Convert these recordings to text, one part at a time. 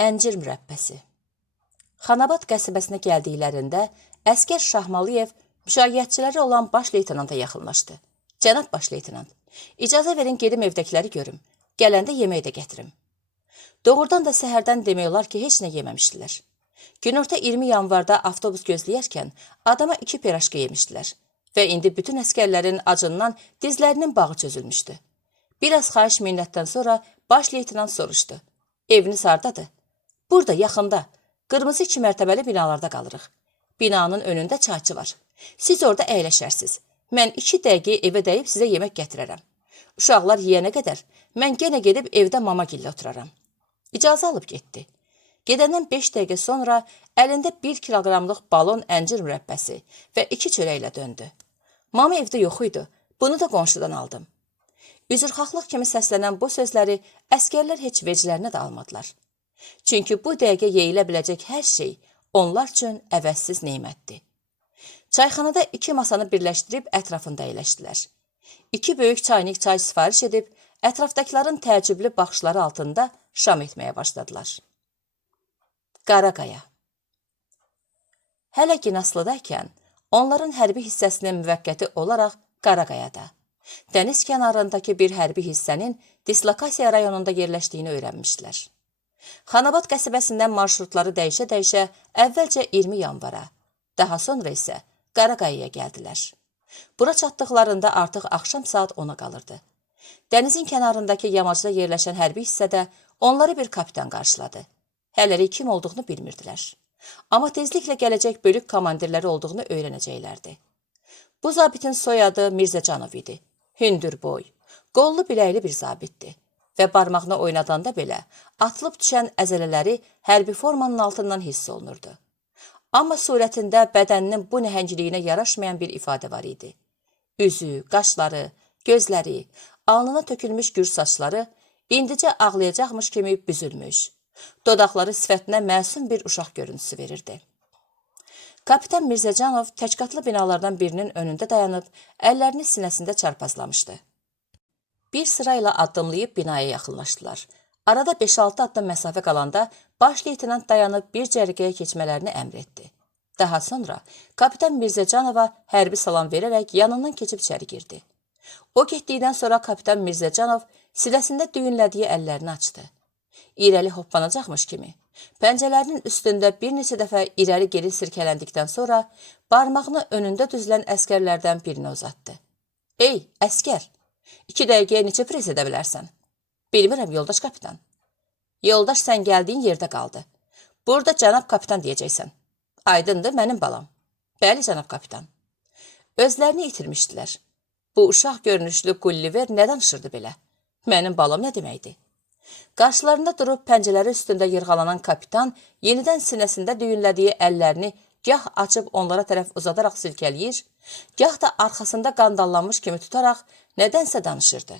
Əncir mürəbbəsi. Xanabad qəsəbəsinə gəldiklərində əskər Şahmalıyev müşayiətçiləri olan baş leytenanta yaxınlaşdı. Cənab baş leytenant, icazə verin gedim evdəkiləri görüm. Gələndə yemək də gətirim. Doğrudan da səhərdən demək olar ki, heç nə yeməmişdilər. Günorta 20 yanvarda avtobus gözləyərkən adama 2 piraşka yemişdilər və indi bütün əskərlərin acından dizlərinin bağı çözülmüşdü. Biraz xahiş minnətdən sonra baş leytenant soruşdu. Eviniz hardadır? Burada, yaxında. Qırmızı 2 mərtəbəli binalarda qalırıq. Binanın önündə çayçı var. Siz orada əyləşərsiniz. Mən 2 dəqiqə evə dəyib sizə yemək gətirərəm. Uşaqlar yeyənə qədər mən yenə gedib evdə mama gillə oturaram. İcazə alıb getdi. Gedəndən 5 dəqiqə sonra əlində 1 kiloqramlıq balon əncir mürəbbəsi və 2 çörəklə döndü. Mama evdə yox idi. Bunu da qonşudan aldım. Üzrxahlıq kimi səslənən bu sözləri əskərlər heç veclərinə də almadılar. Çünki bu dəqiqə yeyilə biləcək hər şey onlar üçün əvəzsiz neymətdir. Çayxanada 2 masanı birləşdirib ətrafında əyləşdilər. 2 böyük çaynik çay sifariş edib, ətrafdakıların təəccüblü baxışları altında şam etməyə başladılar. Qaraqaya. Hələ Ginaslıdaykən, onların hərbi hissəsinin müvəqqəti olaraq Qaraqayada, dəniz kənarındakı bir hərbi hissənin dislokasiya rayonunda yerləşdiyini öyrənmişdilər. Xanabad qəsəbəsindən marşrutları dəyişə-dəyişə əvvəlcə 20 yanvara, daha sonra isə Qaraqayaya gəldilər. Bura çatdıqlarında artıq axşam saat 10-a qalırdı. Dənizin kənarındakı yamacda yerləşən hərbi hissədə onları bir kapitan qarşıladı. Hələlik kim olduğunu bilmirdilər. Amma tezliklə gələcək bölük komandirləri olduğunu öyrənəcəklərdi. Bu zabitin soyadı Mirzəcanov idi. Hündür boy, qollu biləkli bir zabitdi və barmağını oynadanda belə atılıb düşən əzələləri hərbi formanın altından hiss olunurdu. Amma surətində bədəninin bu nəhəngliyinə yaraşmayan bir ifadə var idi. Üzü, qaşları, gözləri, alnına tökülmüş gür saçları indicə ağlayacaqmış kimi büzülmüş. Dodaqları sifətinə məsum bir uşaq görüntüsü verirdi. Kapitan Mirzəcanov təkqatlı binalardan birinin önündə dayanıb, əllərini sinəsində çarpazlamışdı. Bir sırayla addımlayıb binaya yaxınlaşdılar. Arada 5-6 addım məsafə qalanda baş leytenant dayanıb bir cərgəyə keçmələrini əmr etdi. Daha sonra kapitan Mirzəcanova hərbi salam verərək yanından keçib içəri girdi. O getdikdən sonra kapitan Mirzəcanov sinəsində düyünlədiyi əllərini açdı. İrəli hoppanacaqmış kimi pəncələrinin üstündə bir neçə dəfə irəli-geri sirkələndikdən sonra barmağını önündə düzülən əskərlərdən birini uzatdı. Ey, əskər! 2 dəqiqəyə neçə prez edə bilərsən? Bilmirəm, yoldaş kapitan. Yoldaş sən gəldiyin yerdə qaldı. Burada cənab kapitan deyəcəksən. Aydındır, mənim balam. Bəli, cənab kapitan. Özlərini itirmişdilər. Bu uşaq görünüşlü Gulliver nə danışırdı belə? Mənim balam nə deməkdir? Qarşılarında durub pəncələri üstündə yırğalanan kapitan yenidən sinəsində düyünlədiyi əllərini gah açıb onlara tərəf uzadaraq silkələyir, gah da arxasında qandallanmış kimi tutaraq nədənsə danışırdı.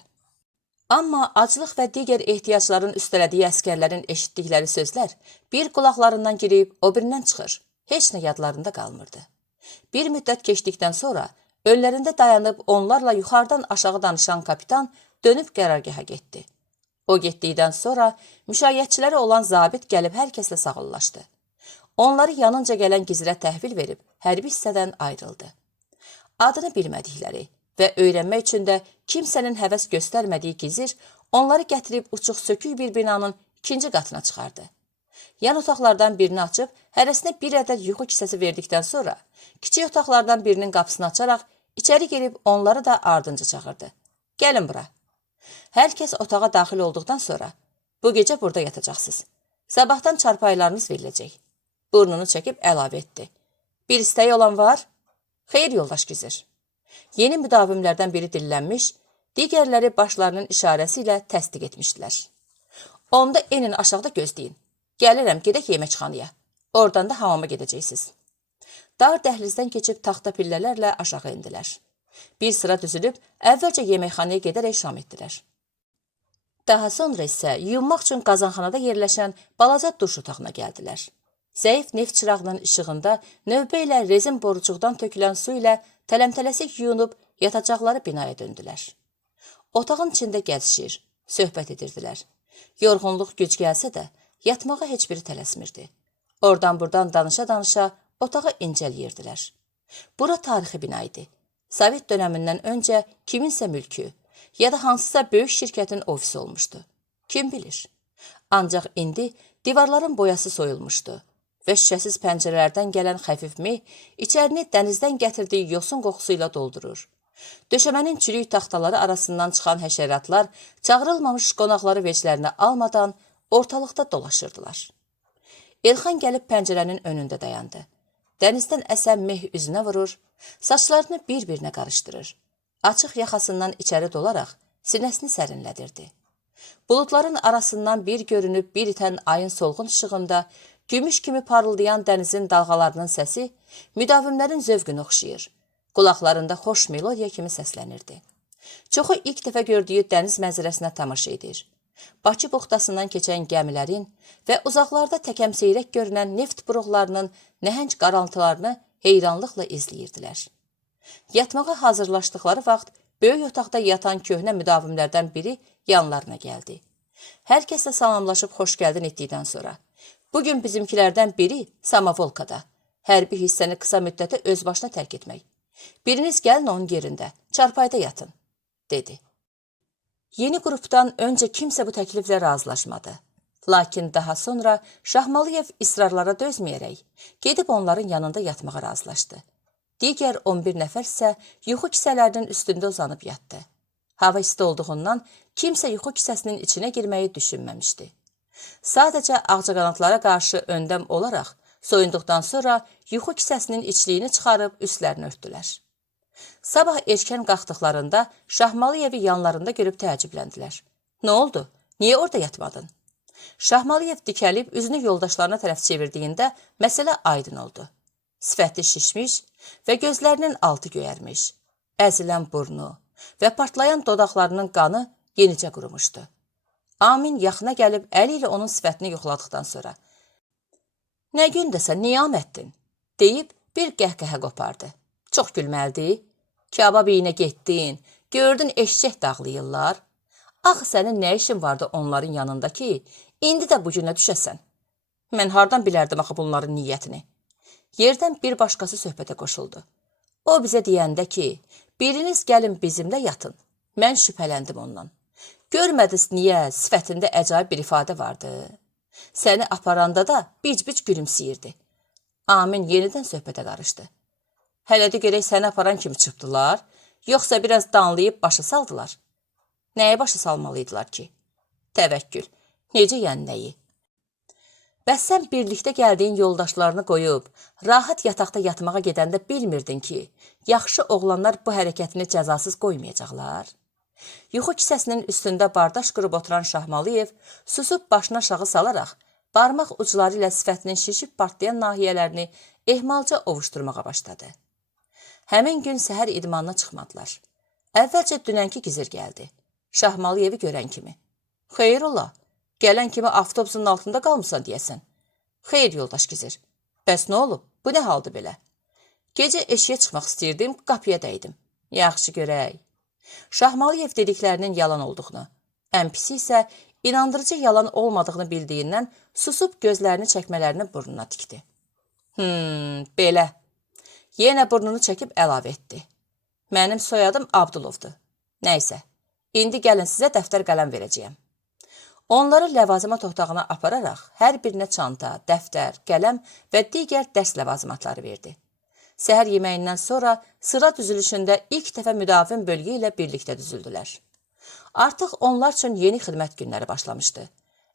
Amma aclıq və digər ehtiyacların üstələdiyi əskərlərin eşitdikləri sözlər bir qulaqlarından girib o birindən çıxır, heç nə yadlarında qalmırdı. Bir müddət keçdikdən sonra önlərində dayanıb onlarla yuxarıdan aşağı danışan kapitan dönüb qərargaha getdi. O getdikdən sonra müşayiətçiləri olan zabit gəlib hər kəslə sağollaşdı. Onları yanınca gələn gizrə təhvil verib hərbi hissədən ayrıldı. Adını bilmədikləri və öyrənmək üçün də kimsənin həvəs göstərmədiyi gizir onları gətirib uçuq sökük bir binanın 2-ci qatına çıxardı. Yan otaqlardan birini açıb hərəsinə bir ədəd yuxu kisəsi verdikdən sonra kiçik otaqlardan birinin qapısını açaraq içəri girib onları da ardınca çağırdı. Gəlin bura. Hər kəs otağa daxil olduqdan sonra bu gecə burada yatacaqsınız. Sabahdan çarpaylarınız veriləcək. Burnunu çəkib əlavə etdi. Bir istəyi olan var? Xeyr, yoldaş gizir. Yeni müdavimlərdən biri dillənmiş, digərləri başlarının işarəsi ilə təsdiq etmişdilər. Onda enin aşağıda gözləyin. Gəlirəm, gedək yeməkxanaya. Oradan da hamama gedəcəksiniz. Dar dəhlizdən keçib taxta pillələrlə aşağı indilər. Bir sıra düzülüb, əvvəlcə yeməkxanaya gedərək şam etdilər. Daha sonra isə yuyunmaq üçün qazanxanada yerləşən balaca duş otağına gəldilər. Zəif neft çırağının işığında növbə ilə rezin borucuqdan tökülən su ilə tələmtələsik yuyunub yatacaqları binaya döndülər. Otağın içində gəzişir, söhbət edirdilər. Yorğunluq güc gəlsə də, Yatmağa heç biri tələsmirdi. Oradan-buradan danışa-danışa otağı incəliyirdilər. Bura tarixi bina idi. Sovet dönəmindən öncə kiminsə mülkü ya da hansısa böyük şirkətin ofisi olmuşdu. Kim bilir? Ancaq indi divarların boyası soyulmuşdu və şüşəsiz pəncərələrdən gələn xəfif meh içərini dənizdən gətirdiyi yosun qoxusu ilə doldurur. Döşəmənin çürük taxtaları arasından çıxan həşəratlar çağırılmamış qonaqları veclərinə almadan ortalıqda dolaşırdılar. Elxan gəlib pəncərənin önündə dayandı. Dənizdən əsən meh üzünə vurur, saçlarını bir-birinə qarışdırır. Açıq yaxasından içəri dolaraq sinəsini sərinlədirdi. Buludların arasından bir görünüb bir itən ayın solğun işığında gümüş kimi parıldayan dənizin dalğalarının səsi müdavimlərin zövqünü oxşayır. Qulaqlarında xoş melodiya kimi səslənirdi. Çoxu ilk dəfə gördüyü dəniz mənzərəsinə tamaşa edir. Bakı buxtasından keçən gəmilərin və uzaqlarda təkəmseyrək görünən neft buruqlarının nəhəng qaraltılarını heyranlıqla izləyirdilər. Yatmağa hazırlaşdıqları vaxt böyük otaqda yatan köhnə müdavimlərdən biri yanlarına gəldi. Hər kəslə salamlaşıb xoş gəldin etdikdən sonra, bugün bizimkilərdən biri Samavolkada, hərbi hissəni qısa müddətə öz başına tərk etmək. Biriniz gəlin onun yerində, çarpayda yatın, dedi. Yeni qrupdan öncə kimsə bu təkliflə razılaşmadı. Lakin daha sonra Şahmalıyev israrlara dözməyərək, gedib onların yanında yatmağa razılaşdı. Digər 11 nəfər isə yuxu kisələrinin üstündə uzanıb yatdı. Hava isti olduğundan kimsə yuxu kisəsinin içinə girməyi düşünməmişdi. Sadəcə ağcaqanadlara qarşı öndəm olaraq soyunduqdan sonra yuxu kisəsinin içliyini çıxarıb üstlərini örtdülər. Sabah erkən qalxdıqlarında Şahmalıyevi yanlarında görüb təəccübləndilər. Nə oldu? Niyə orada yatmadın? Şahmalıyev dikəlib üzünü yoldaşlarına tərəf çevirdiyində məsələ aydın oldu. Sifəti şişmiş və gözlərinin altı göyərmiş, əzilən burnu və partlayan dodaqlarının qanı yenicə qurumuşdu. Amin yaxına gəlib əli ilə onun sifətini yoxladıqdan sonra "Nə gündəsə, niyamətdin?" deyib bir qəhqəhə qopardı. "Çox gülməlidir. Kabab yiyinə getdin, gördün eşşək dağlayırlar. Axı sənin nə işin vardı onların yanında ki, indi də bu günə düşəsən? Mən hardan bilərdim axı bunların niyyətini?" Yerdən bir başqası söhbətə qoşuldu. O bizə deyəndə ki, biriniz gəlin bizimlə yatın. Mən şübhələndim ondan. Görmədiniz niyə sifətində əcaib bir ifadə vardı? Səni aparanda da bic-bic gülümsəyirdi. Amin yenidən söhbətə qarışdı. Hələ də görək səni aparan kimi çıxdılar, yoxsa biraz danlayıb başa saldılar? Nəyə başa salmalıydılar ki? Təvəkkül. Necə yəni nəyi? Bəs sən birlikdə gəldiyin yoldaşlarını qoyub, rahat yataqda yatmağa gedəndə bilmirdin ki, yaxşı oğlanlar bu hərəkətini cəzasız qoymayacaqlar. Yuxu kisəsinin üstündə bardaş qurub oturan Şahmalıyev susub başını aşağı salaraq, barmaq ucları ilə sifətinin şişib partlayan nahiyələrini ehmalca ovuşturmağa başladı. Həmin gün səhər idmanına çıxmadılar. Əvvəlcə dünənki gizir gəldi. Şahmalıyevi görən kimi. "Xeyr ola, gələn kimi avtobusun altında qalmısan deyəsən." "Xeyr yoldaş gizir. Bəs nə olub? Bu nə haldır belə?" "Gecə eşiyə çıxmaq istəyirdim, qapıya dəydim." "Yaxşı görək." Şahmalıyev dediklərinin yalan olduğunu, ən pisi isə inandırıcı yalan olmadığını bildiyindən susub gözlərini çəkmələrini burnuna tikdi. Belə. Yenə burnunu çəkib əlavə etdi. "Mənim soyadım Abdulovdur. Nəysə, indi gəlin sizə dəftər qələm verəcəyəm." Onları ləvazimat otağına apararaq hər birinə çanta, dəftər, qələm və digər dərs ləvazimatları verdi. Səhər yeməyindən sonra sıra düzülüşündə ilk dəfə müdavim bölgü ilə birlikdə düzüldülər. Artıq onlar üçün yeni xidmət günləri başlamışdı.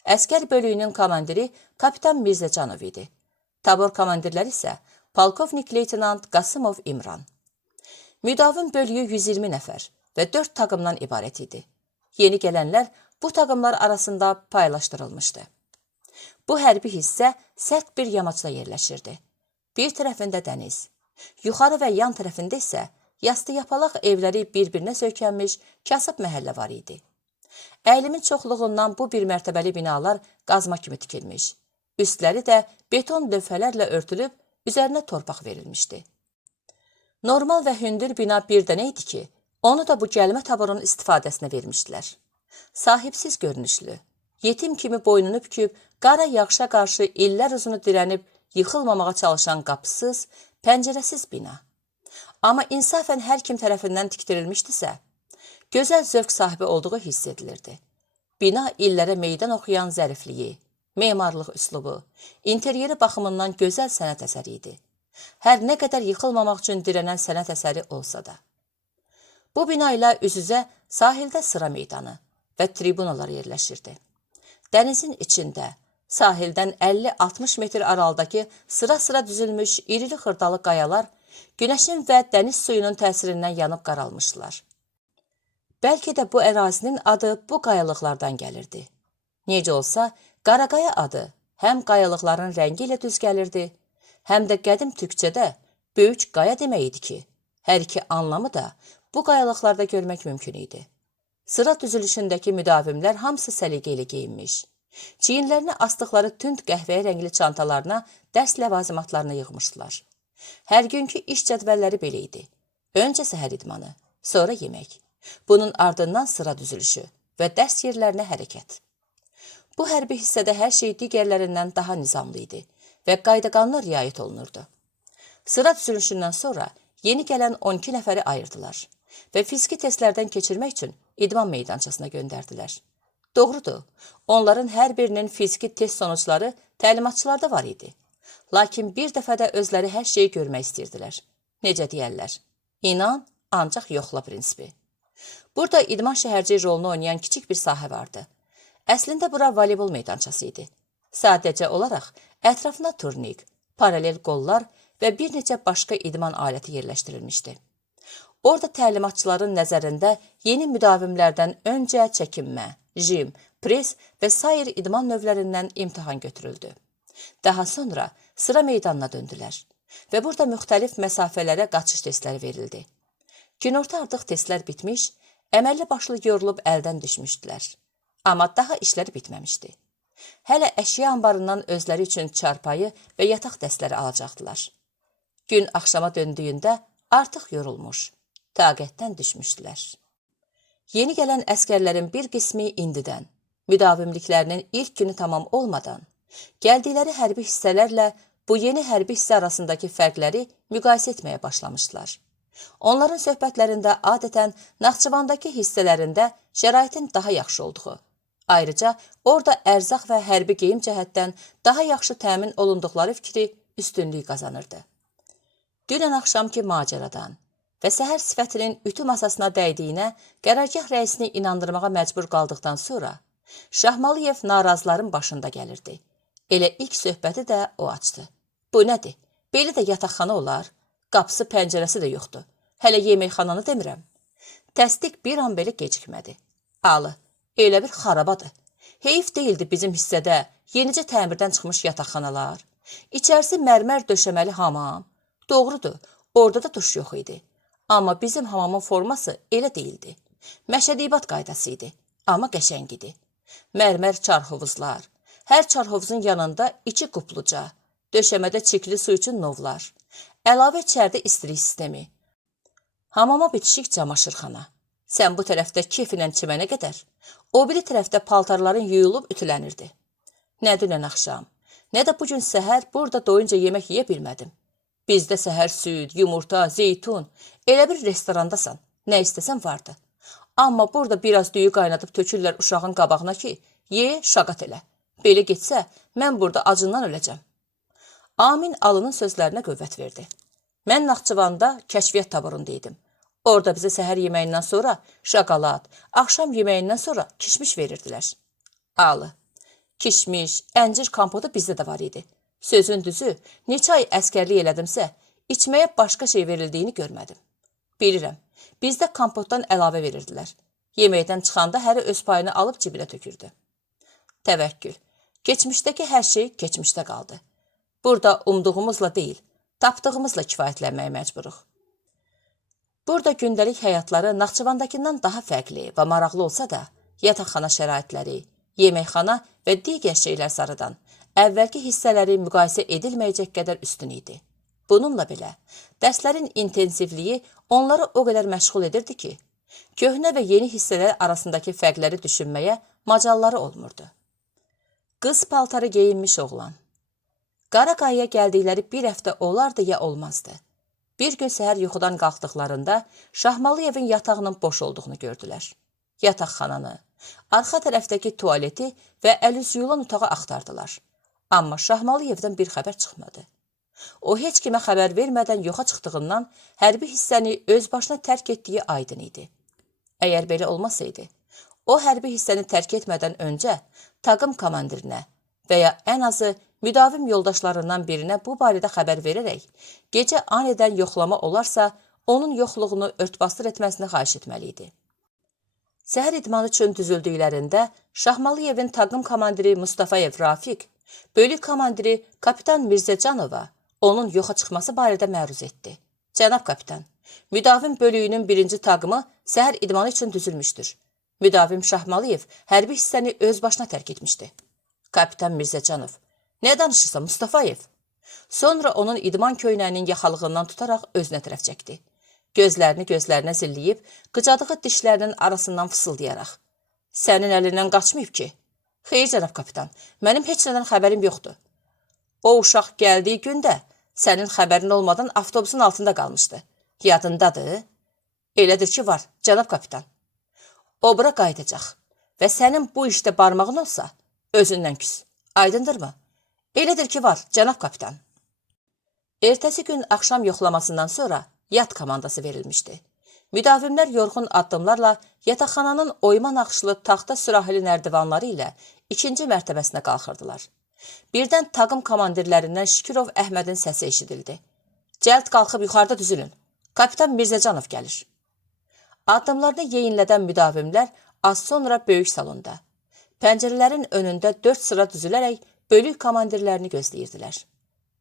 Əskər bölüyünün komandiri kapitan Mirzəcanov idi. Tabor komandirləri isə polkovnik leytenant Qasımov İmran. Müdavim bölüyü 120 nəfər və 4 taqımdan ibarət idi. Yeni gələnlər bu taqımlar arasında paylaşdırılmışdı. Bu hərbi hissə sərt bir yamacda yerləşirdi. Bir tərəfində dəniz, yuxarı və yan tərəfində isə yastı yapalaq evləri bir-birinə söykənmiş kasıb məhəllə var idi. Əylimin çoxluğundan bu bir mərtəbəli binalar qazma kimi tikilmiş. Üstləri də beton lövhələrlə örtülüb, üzərinə torpaq verilmişdi. Normal və hündür bina bir dənə idi ki, onu da bu gəlmə taborunun istifadəsinə vermişdilər. Sahibsiz görünüşlü, yetim kimi boynunu büküb, qara yağışa qarşı illər uzunu dirənib, yıxılmamağa çalışan qapısız, pəncərəsiz bina. Amma insafən hər kim tərəfindən tikdirilmişdisə, gözəl zövq sahibi olduğu hiss edilirdi. Bina illərə meydan oxuyan zərifliyi, memarlıq üslubu, interyeri baxımından gözəl sənət əsəri idi. Hər nə qədər yıxılmamaq üçün dirənən sənət əsəri olsa da. Bu bina ilə üz-üzə sahildə sıra meydanı və tribunalar yerləşirdi. Dənizin içində, sahildən 50-60 metr aralıdakı sıra-sıra düzülmüş irili xırdalı qayalar günəşin və dəniz suyunun təsirindən yanıb qaralmışlar. Bəlkə də bu ərazinin adı bu qayalıqlardan gəlirdi. Necə olsa, Qaraqaya adı həm qayalıqların rəngi ilə düz gəlirdi, həm də qədim türkçədə böyük qaya demək idi ki, hər iki anlamı da bu qayalıqlarda görmək mümkün idi. Sıra düzülüşündəki müdavimlər hamısı səliqəylə geyinmiş. Çiyinlərini asdıqları tünd qəhvəyə rəngli çantalarına dərs ləvazimatlarını yığmışdılar. Hər günkü iş cədvəlləri belə idi. Öncə səhər idmanı, sonra yemək. Bunun ardından sıra düzülüşü və dərs yerlərinə hərəkət. Bu hərbi hissədə hər şey digərlərindən daha nizamlı idi və qaydaqanuna riayət olunurdu. Sıra düzülüşündən sonra yeni gələn 12 nəfəri ayırdılar və fiziki testlərdən keçirmək üçün idman meydançasına göndərdilər. Doğrudur, onların hər birinin fiziki test sonuçları təlimatçılarda var idi. Lakin bir dəfədə özləri hər şeyi görmək istəyirdilər. Necə deyərlər? İnan, ancaq yoxla prinsipi. Burada idman şəhərci rolunu oynayan kiçik bir sahə vardı. Əslində bura voleybol meydançası idi. Sadəcə olaraq ətrafına turnik, paralel qollar və bir neçə başqa idman aləti yerləşdirilmişdi. Orada təlimatçıların nəzərində yeni müdavimlərdən öncə çəkinmə, jim, pres və sair idman növlərindən imtahan götürüldü. Daha sonra sıra meydanına döndülər və burada müxtəlif məsafələrə qaçış testləri verildi. Günorta artıq testlər bitmiş, əməlli başlı yorulub əldən düşmüşdülər. Amma daha işləri bitməmişdi. Hələ əşya anbarından özləri üçün çarpayı və yataq dəstləri alacaqdılar. Gün axşama döndüyündə artıq yorulmuş, taqətdən düşmüşdülər. Yeni gələn əskərlərin bir qismi indidən, müdavimliklərinin ilk günü tamam olmadan, gəldikləri hərbi hissələrlə bu yeni hərbi hissə arasındakı fərqləri müqayisə etməyə başlamışdılar. Onların söhbətlərində adətən Naxçıvandakı hissələrində şəraitin daha yaxşı olduğu, ayrıca orada ərzaq və hərbi geyim cəhətdən daha yaxşı təmin olunduqları fikri üstünlük qazanırdı. Dünən axşamki macəradan və səhər sifətinin ütü masasına dəydiyinə qərargah rəisini inandırmağa məcbur qaldıqdan sonra Şahmalıyev narazıların başında gəlirdi. Elə ilk söhbəti də o açdı. Bu nədir? Belə də yataqxana olar? Qapısı, pəncərəsi də yoxdur. Hələ yeməkxananı demirəm. Təsdiq bir an belə gecikmədi. Alı, elə bir xarabadır. Heyif deyildi bizim hissədə yenicə təmirdən çıxmış yataqxanalar. İçərisi mərmər döşəməli hamam. Doğrudur, orada da duş yox idi. Amma bizim hamamın forması elə deyildi. Məşədibat qaydası idi, amma qəşəng idi. Mərmər çarhovuzlar, hər çarhovuzun yanında 2 qupluca, döşəmədə çirkli su üçün novlar, əlavə içərdə istilik sistemi, hamama bitişik camaşırxana. Sən bu tərəfdə keyfinlə çimənə qədər, o biri tərəfdə paltarların yuyulub ütülənirdi. Nə dünən axşam, nə də bugün səhər burada doyunca yemək yeyə bilmədim. Bizdə səhər süd, yumurta, zeytun, elə bir restorandasan, nə istəsən vardı. Amma burada biraz düyü qaynadıb tökürlər uşağın qabağına ki, ye, şaqat elə. Belə getsə, mən burada acından öləcəm. Amin Alının sözlərinə qüvvət verdi. Mən Naxçıvanda kəşfiyyat taburunda idim. Orada bizə səhər yeməyindən sonra şokolad, axşam yeməyindən sonra kişmiş verirdilər. Alı, kişmiş, əncir kompotu bizdə də var idi. Sözün düzü, neçə ay əskərlik elədimsə, içməyə başqa şey verildiyini görmədim. Bilirəm, bizdə kompotdan əlavə verirdilər. Yeməkdən çıxanda həri öz payını alıb cibinə tökürdü. Təvəkkül, keçmişdəki hər şey keçmişdə qaldı. Burada umduğumuzla deyil, tapdığımızla kifayətlənməyə məcburuq. Burada gündəlik həyatları Naxçıvandakindən daha fərqli və maraqlı olsa da, yataqxana şəraitləri, yeməkxana və digər şeylər sarıdan əvvəlki hissələri müqayisə edilməyəcək qədər üstün idi. Bununla belə, dərslərin intensivliyi onları o qədər məşğul edirdi ki, köhnə və yeni hissələr arasındakı fərqləri düşünməyə macalları olmurdu. Qız paltarı geyinmiş oğlan. Qaraqayaya gəldikləri bir həftə olardı ya olmazdı. Bir gün səhər yuxudan qalxdıqlarında Şahmalıyevin yatağının boş olduğunu gördülər. Yataqxananı, arxa tərəfdəki tualeti və əl-üz yulan otağı axtardılar. Amma Şahmalıyevdən bir xəbər çıxmadı. O heç kimə xəbər vermədən yoxa çıxdığından hərbi hissəni öz başına tərk etdiyi aydın idi. Əgər belə olmasaydı, o hərbi hissəni tərk etmədən öncə taqım komandirinə və ya ən azı müdavim yoldaşlarından birinə bu barədə xəbər verərək, gecə anidən yoxlama olarsa, onun yoxluğunu örtbasdır etməsini xahiş etməli idi. Səhər idmanı üçün düzüldüklərində Şahmalıyevin taqım komandiri Mustafayev Rafiq, bölük komandiri kapitan Mirzəcanova onun yoxa çıxması barədə məruz etdi. Cənab kapitan, müdavim bölüyünün birinci taqımı səhər idmanı üçün düzülmüşdür. Müdavim Şahmaliyev hərbi hissəni öz başına tərk etmişdi. Kapitan Mirzəcanov, nə danışırsa Mustafayev? Sonra onun idman köynəyinin yaxalığından tutaraq özünə tərəf çəkdi. Gözlərini gözlərinə zilləyib, qıcadığı dişlərinin arasından fısıldayaraq. Sənin əlindən qaçmayıb ki? Xeyr, cənab kapitan, mənim heç nədən xəbərim yoxdur. O uşaq gəldiyi gündə sənin xəbərin olmadan avtobusun altında qalmışdı. Yadındadır? Elədir ki, var, cənab kapitan. O bura qayıdacaq və sənin bu işdə barmağın olsa, özündən küs. Aydındırmı? Elədir ki, var, cənab kapitan. Ertəsi gün axşam yoxlamasından sonra yat komandası verilmişdi. Müdavimlər yorğun addımlarla yataqxananın oyma naxışlı taxta sürahili nərdivanları ilə ikinci mərtəbəsinə qalxırdılar. Birdən taqım komandirlərindən Şükürov Əhmədin səsi eşidildi. Cəld qalxıb yuxarıda düzülün. Kapitan Mirzəcanov gəlir. Addımlarını yeyinlədən müdavimlər az sonra böyük salonda. Pəncərələrin önündə 4 sıra düzülərək bölük komandirlərini gözləyirdilər.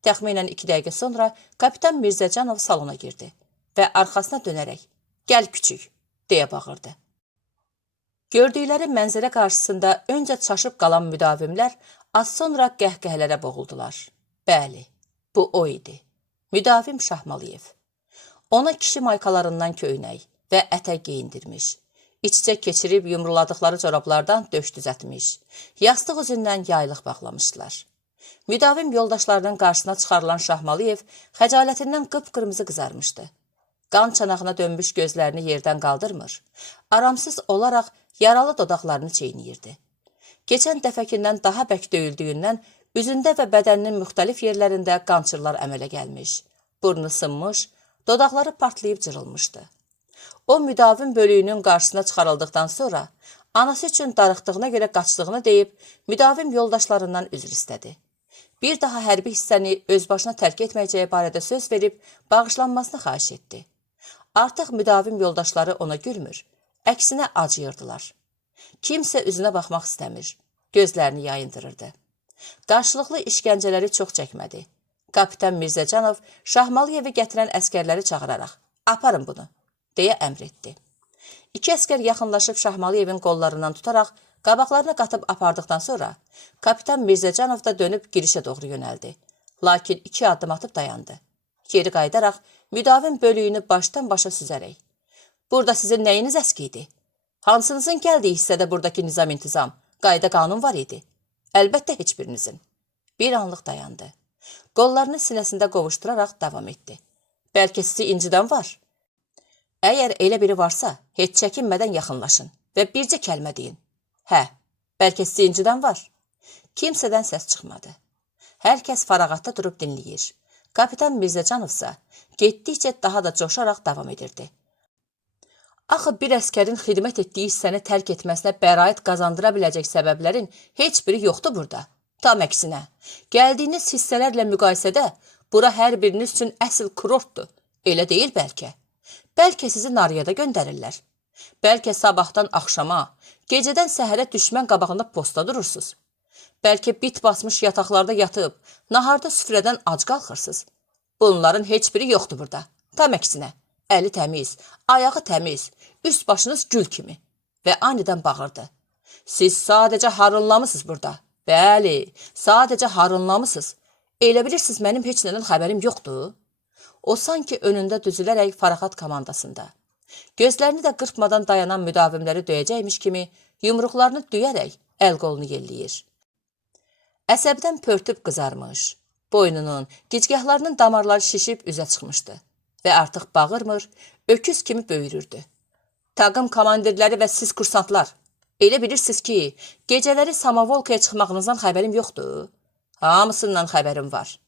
Təxminən 2 dəqiqə sonra kapitan Mirzəcanov salona girdi və arxasına dönərək, gəl küçük, deyə bağırdı. Gördükləri mənzərə qarşısında öncə çaşıb qalan müdavimlər az sonra qəhqəhlərə boğuldular. Bəli, bu o idi. Müdavim Şahmaliyev. Ona kişi maykalarından köynək və ətək geyindirmiş. İç-içə keçirib yumruladıqları corablardan döş düzətmiş. Yastıq üzündən yaylıq bağlamışdılar. Müdavim yoldaşlarının qarşısına çıxarılan Şahmaliyev xəcalətindən qıpqırmızı qızarmışdı. Qan çanağına dönmüş gözlərini yerdən qaldırmır. Aramsız olaraq yaralı dodaqlarını çeynəyirdi. Keçən dəfəkindən daha bək döyüldüyündən üzündə və bədəninin müxtəlif yerlərində qançırlar əmələ gəlmiş. Burnu sınmış, dodaqları partlayıb cırılmışdı. O müdavim bölüyünün qarşısına çıxarıldıqdan sonra anası üçün darıxdığına görə qaçdığını deyib müdavim yoldaşlarından üzr istədi. Bir daha hərbi hissəni öz başına tərk etməyəcəyi barədə söz verib bağışlanmasını xahiş etdi. Artıq müdavim yoldaşları ona gülmür, əksinə acıyırdılar. Kimsə üzünə baxmaq istəmir, gözlərini yayındırırdı. Qarşılıqlı işgəncələri çox çəkmədi. Kapitan Mirzəcanov Şahmaliyevi gətirən əskərləri çağıraraq, aparın bunu, deyə əmr etdi. 2 əskər yaxınlaşıb Şahmaliyevin qollarından tutaraq qabaqlarına qatıb apardıqdan sonra kapitan Mirzəcanov da dönüb girişə doğru yönəldi. Lakin 2 addım atıb dayandı. Geri qayıdaraq müdavim bölüyünü başdan başa süzərək. Burada sizin nəyiniz əski idi? Hansınızın gəldiyi hissədə buradakı nizam-intizam, qayda qanun var idi? Əlbəttə heç birinizin. Bir anlıq dayandı. Qollarını sinəsində qovuşduraraq davam etdi. Bəlkə sizi incidən var? Əgər elə biri varsa, heç çəkinmədən yaxınlaşın və bircə kəlmə deyin. Hə, bəlkə sizi incidən var? Kimsədən səs çıxmadı. Hər kəs fərağatda durub dinləyir. Kapitan Mirzəcanovsa getdikcə daha da coşaraq davam edirdi. Axı bir əskərin xidmət etdiyi hissəni tərk etməsinə bəraət qazandıra biləcək səbəblərin heç biri yoxdur burada. Tam əksinə, gəldiyiniz hissələrlə müqayisədə bura hər biriniz üçün əsl kurortdur. Elə deyil bəlkə. Bəlkə sizi Nariyada göndərirlər. Bəlkə sabahdan axşama, gecədən səhərə düşmən qabağında posta durursunuz. Bəlkə bit basmış yataqlarda yatıb, naharda süfrədən ac qalxırsınız. Bunların heç biri yoxdur burada. Tam əksinə, əli təmiz, ayağı təmiz, üst başınız gül kimi. Və anidən bağırdı. Siz sadəcə harınlamısınız burada. Bəli, sadəcə harınlamısınız. Elə bilirsiniz mənim heç nədən xəbərim yoxdur. O sanki önündə düzülərək faraxat komandasında. Gözlərini də qırpmadan dayanan müdavimləri döyəcəkmiş kimi yumruqlarını düyərək əl qolunu yelləyir. Əsəbdən pörtüb qızarmış, boynunun, gicgahlarının damarları şişib üzə çıxmışdı və artıq bağırmır, öküz kimi böyürürdü. Taqım komandirləri və siz kursantlar, elə bilirsiniz ki, gecələri Samavolkaya çıxmağınızdan xəbərim yoxdur. Hamısından xəbərim var.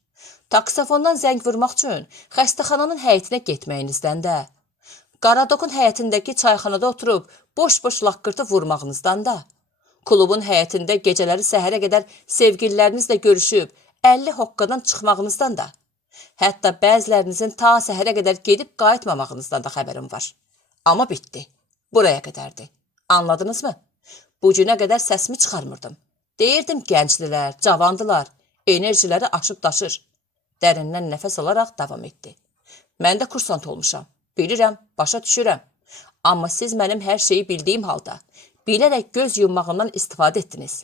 Taksafondan zəng vurmaq üçün xəstəxananın həyətinə getməyinizdən də, Qaradokun həyətindəki çayxanada oturub boş-boş laqqırtı vurmağınızdan da, klubun həyətində gecələri səhərə qədər sevgililərinizlə görüşüb 50 hoqqadan çıxmağınızdan da, hətta bəzilərinizin ta səhərə qədər gedib qayıtmamağınızdan da xəbərim var. Amma bitdi. Buraya qədərdir. Anladınızmı? Bu günə qədər səsimi çıxarmırdım. Deyirdim gənclilər, cavandılar, enerjiləri aşıb daşır. Dərindən nəfəs alaraq davam etdi. Mən də kursant olmuşam. Bilirəm, başa düşürəm. Amma siz mənim hər şeyi bildiyim halda, bilərək göz yummağımdan istifadə etdiniz.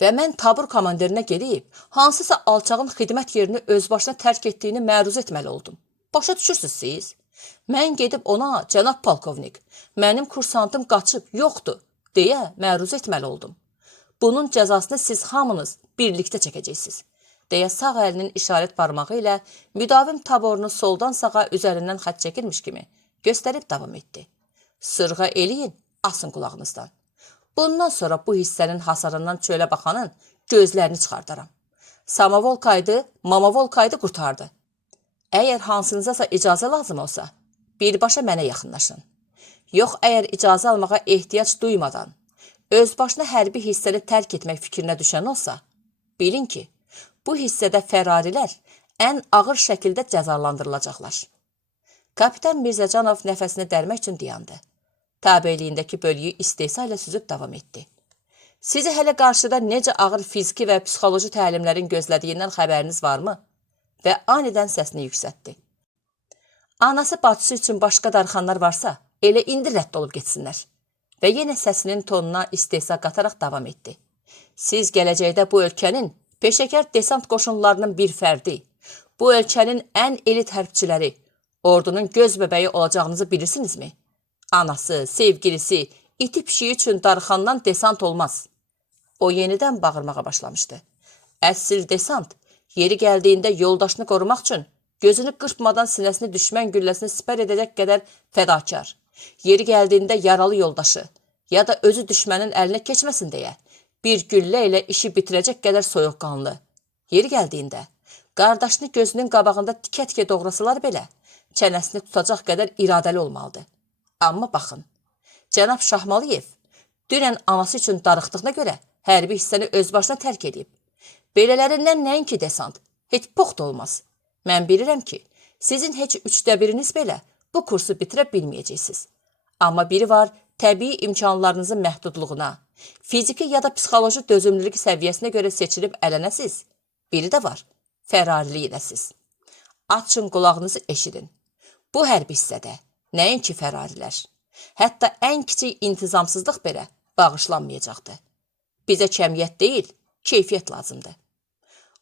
Və mən tabur komandirinə gelib, hansısa alçağın xidmət yerini öz başına tərk etdiyini məruz etməli oldum. Başa düşürsünüz siz? Mən gedib ona, cənab polkovnik, mənim kursantım qaçıb, yoxdur, deyə məruz etməli oldum. Bunun cəzasını siz hamınız birlikdə çəkəcəksiniz, deyə sağ əlinin işarət barmağı ilə müdavim taborunu soldan sağa üzərindən xət çəkirmiş kimi göstərib davam etdi. Sırğa eləyin, asın qulağınızdan. Bundan sonra bu hissənin hasarından çölə baxanın gözlərini çıxardaram. Samavolkaydı, mamavolkaydı qurtardı. Əgər hansınızasa icazə lazım olsa, birbaşa mənə yaxınlaşın. Yox, əgər icazə almağa ehtiyac duymadan, öz başına hərbi hissəni tərk etmək fikrinə düşən olsa, bilin ki, bu hissədə fərarilər ən ağır şəkildə cəzalandırılacaqlar. Kapitan Mirzəcanov nəfəsini dərmək üçün dayandı. Tabeliyindəki bölüyü istehsa ilə süzüb davam etdi. Sizi hələ qarşıda necə ağır fiziki və psixoloji təlimlərin gözlədiyindən xəbəriniz varmı? Və anidən səsini yüksətdi. Anası bacısı üçün başqa darxanlar varsa, elə indi rədd olub getsinlər. Və yenə səsinin tonuna istehsa qataraq davam etdi. Siz gələcəkdə bu ölkənin peşəkar desant qoşunlarının bir fərdi, bu ölkənin ən elit hərbçiləri, ordunun göz bəbəyi olacağınızı bilirsinizmi? Anası, sevgilisi, iti pişiyi üçün darxandan desant olmaz. O yenidən bağırmağa başlamışdı. Əsl desant, yeri gəldiyində yoldaşını qorumaq üçün gözünü qırpmadan sinəsini düşmən gülləsini sipər edəcək qədər fədakar, yeri gəldiyində yaralı yoldaşı ya da özü düşmənin əlinə keçməsin deyə bir güllə ilə işi bitirəcək qədər soyuqqanlı, yeri gəldiyində qardaşını gözünün qabağında tikə-tikə doğrasalar belə çənəsini tutacaq qədər iradəli olmalıdır. Amma baxın, cənab Şahmalıyev dünən anası üçün darıxdığına görə hərbi hissəni öz başına tərk edib. Belələrindən nəinki desant, heç poxt olmaz. Mən bilirəm ki, sizin heç 1/3 belə bu kursu bitirə bilməyəcəksiniz. Amma biri var, təbii imkanlarınızın məhdudluğuna, fiziki ya da psixoloji dözümlülük səviyyəsinə görə seçilib ələnəsiz. Biri də var, fərarilik edəsiz. Açın qulağınızı eşidin. Bu hərbi hissədə nəinki fərarilər, hətta ən kiçik intizamsızlıq belə bağışlanmayacaqdır. Bizə kəmiyyət deyil, keyfiyyət lazımdır.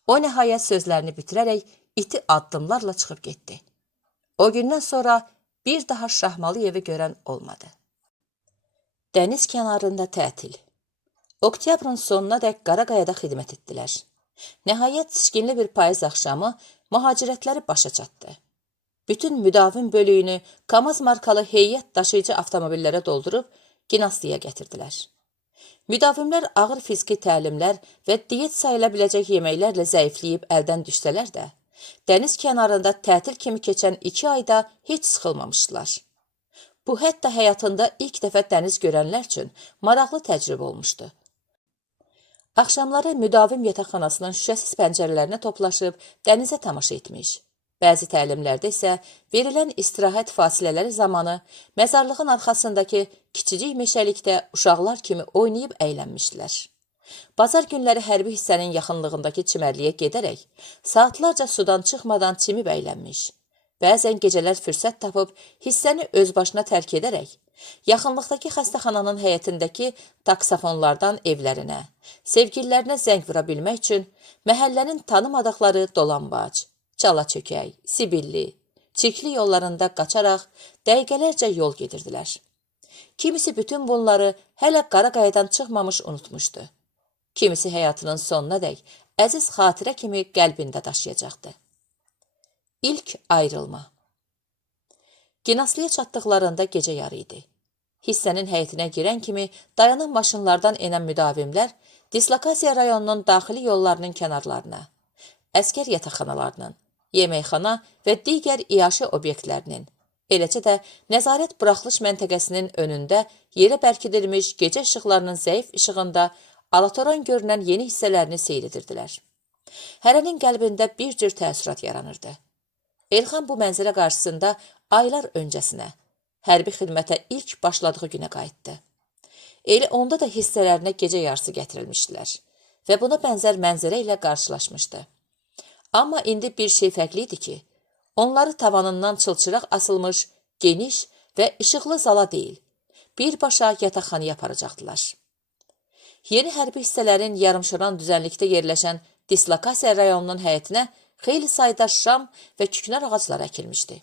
O nəhayət sözlərini bitirərək iti addımlarla çıxıb getdi. O gündən sonra bir daha Şahmalıyevi görən olmadı. Dəniz kənarında tətil. Oktyabrın sonuna dək Qaraqayada xidmət etdilər. Nəhayət çişkinli bir payız axşamı mühacirətləri başa çatdı. Bütün müdavim bölüyünü Kamaz markalı heyət daşıyıcı avtomobillərə doldurub Ginastiya gətirdilər. Müdavimlər ağır fiziki təlimlər və diyet sayıla biləcək yeməklərlə zəifləyib əldən düşsələr də, dəniz kənarında tətil kimi keçən 2 ayda heç sıxılmamışdılar. Bu, hətta həyatında ilk dəfə dəniz görənlər üçün maraqlı təcrübə olmuşdu. Axşamları müdavim yataqxanasının şüşəsiz pəncərələrinə toplaşıb dənizə tamaşa etmiş. Bəzi təlimlərdə isə verilən istirahət fasilələri zamanı məzarlığın arxasındakı kiçicik meşəlikdə uşaqlar kimi oynayıb əylənmişdilər. Bazar günləri hərbi hissənin yaxınlığındakı çimərliyə gedərək, saatlarca sudan çıxmadan çimib əylənmiş. Bəzən gecələr fürsət tapıb hissəni öz başına tərk edərək, yaxınlıqdakı xəstəxananın həyətindəki taksafonlardan evlərinə, sevgililərinə zəng vura bilmək üçün məhəllənin tanımadıqları Dolambac, Çalaçökək, Sibilli, Çirkli yollarında qaçaraq dəqiqələrcə yol gedirdilər. Kimisi bütün bunları hələ Qaraqayadan çıxmamış unutmuşdu. kimisi həyatının sonuna dək əziz xatirə kimi qəlbində daşıyacaqdı. İlk ayrılma. Ginaslıya çatdıqlarında gecə yarı idi. Hissənin həyətinə girən kimi dayanan maşınlardan enən müdavimlər dislokasiya rayonunun daxili yollarının kənarlarına, əskər yataqxanalarının, yeməkxana və digər iaşə obyektlərinin, eləcə də nəzarət buraxılış məntəqəsinin önündə yerə bərkidilmiş gecə işıqlarının zəif işığında alatoran görünən yeni hissələrini seyr edirdilər. Hərənin qəlbində bir cür təəssürat yaranırdı. Elxan bu mənzərə qarşısında aylar öncəsinə, hərbi xidmətə ilk başladığı günə qayıtdı. Elə onda da hissələrinə gecə yarısı gətirilmişdilər və buna bənzər mənzərə ilə qarşılaşmışdı. Amma indi bir şey fərqli idi ki, onları tavanından çılçıraq asılmış, geniş və işıqlı zala deyil, birbaşa yataqxanaya aparacaqdılar. Yeni hərbi hissələrin yarımşıran düzənlikdə yerləşən dislokasiya rayonunun həyətinə xeyli sayda şam və küknar ağacları əkilmişdi.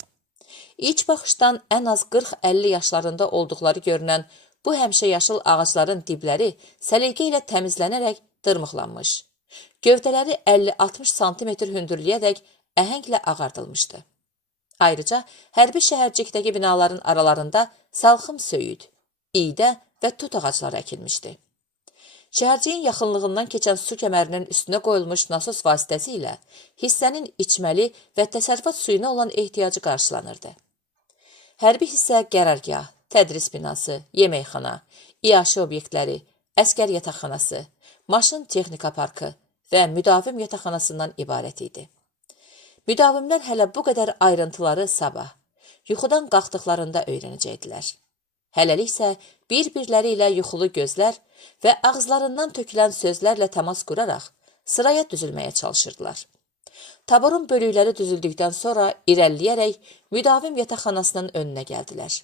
İlk baxışdan ən az 40-50 yaşlarında olduqları görünən bu həmişə yaşıl ağacların dibləri səliqə ilə təmizlənərək dırmıqlanmış. Gövdələri 50-60 sm hündürlüyədək əhənglə ağardılmışdı. Ayrıca hərbi şəhərcikdəki binaların aralarında salxım söyüd, iydə və tut ağacları əkilmişdi. Şəhərciyin yaxınlığından keçən su kəmərinin üstünə qoyulmuş nasos vasitəsi ilə hissənin içməli və təsərrüfat suyuna olan ehtiyacı qarşılanırdı. Hərbi hissə qərargah, tədris binası, yeməkxana, iaşə obyektləri, əskər yataqxanası, maşın texnika parkı və müdavim yataqxanasından ibarət idi. Müdavimlər hələ bu qədər ayrıntıları sabah, yuxudan qalxdıqlarında öyrənəcəkdilər. Hələlik isə bir-birləri ilə yuxulu gözlər və ağızlarından tökülən sözlərlə təmas quraraq sıraya düzülməyə çalışırdılar. Taborun bölükləri düzüldükdən sonra irəliləyərək müdavim yataqxanasının önünə gəldilər.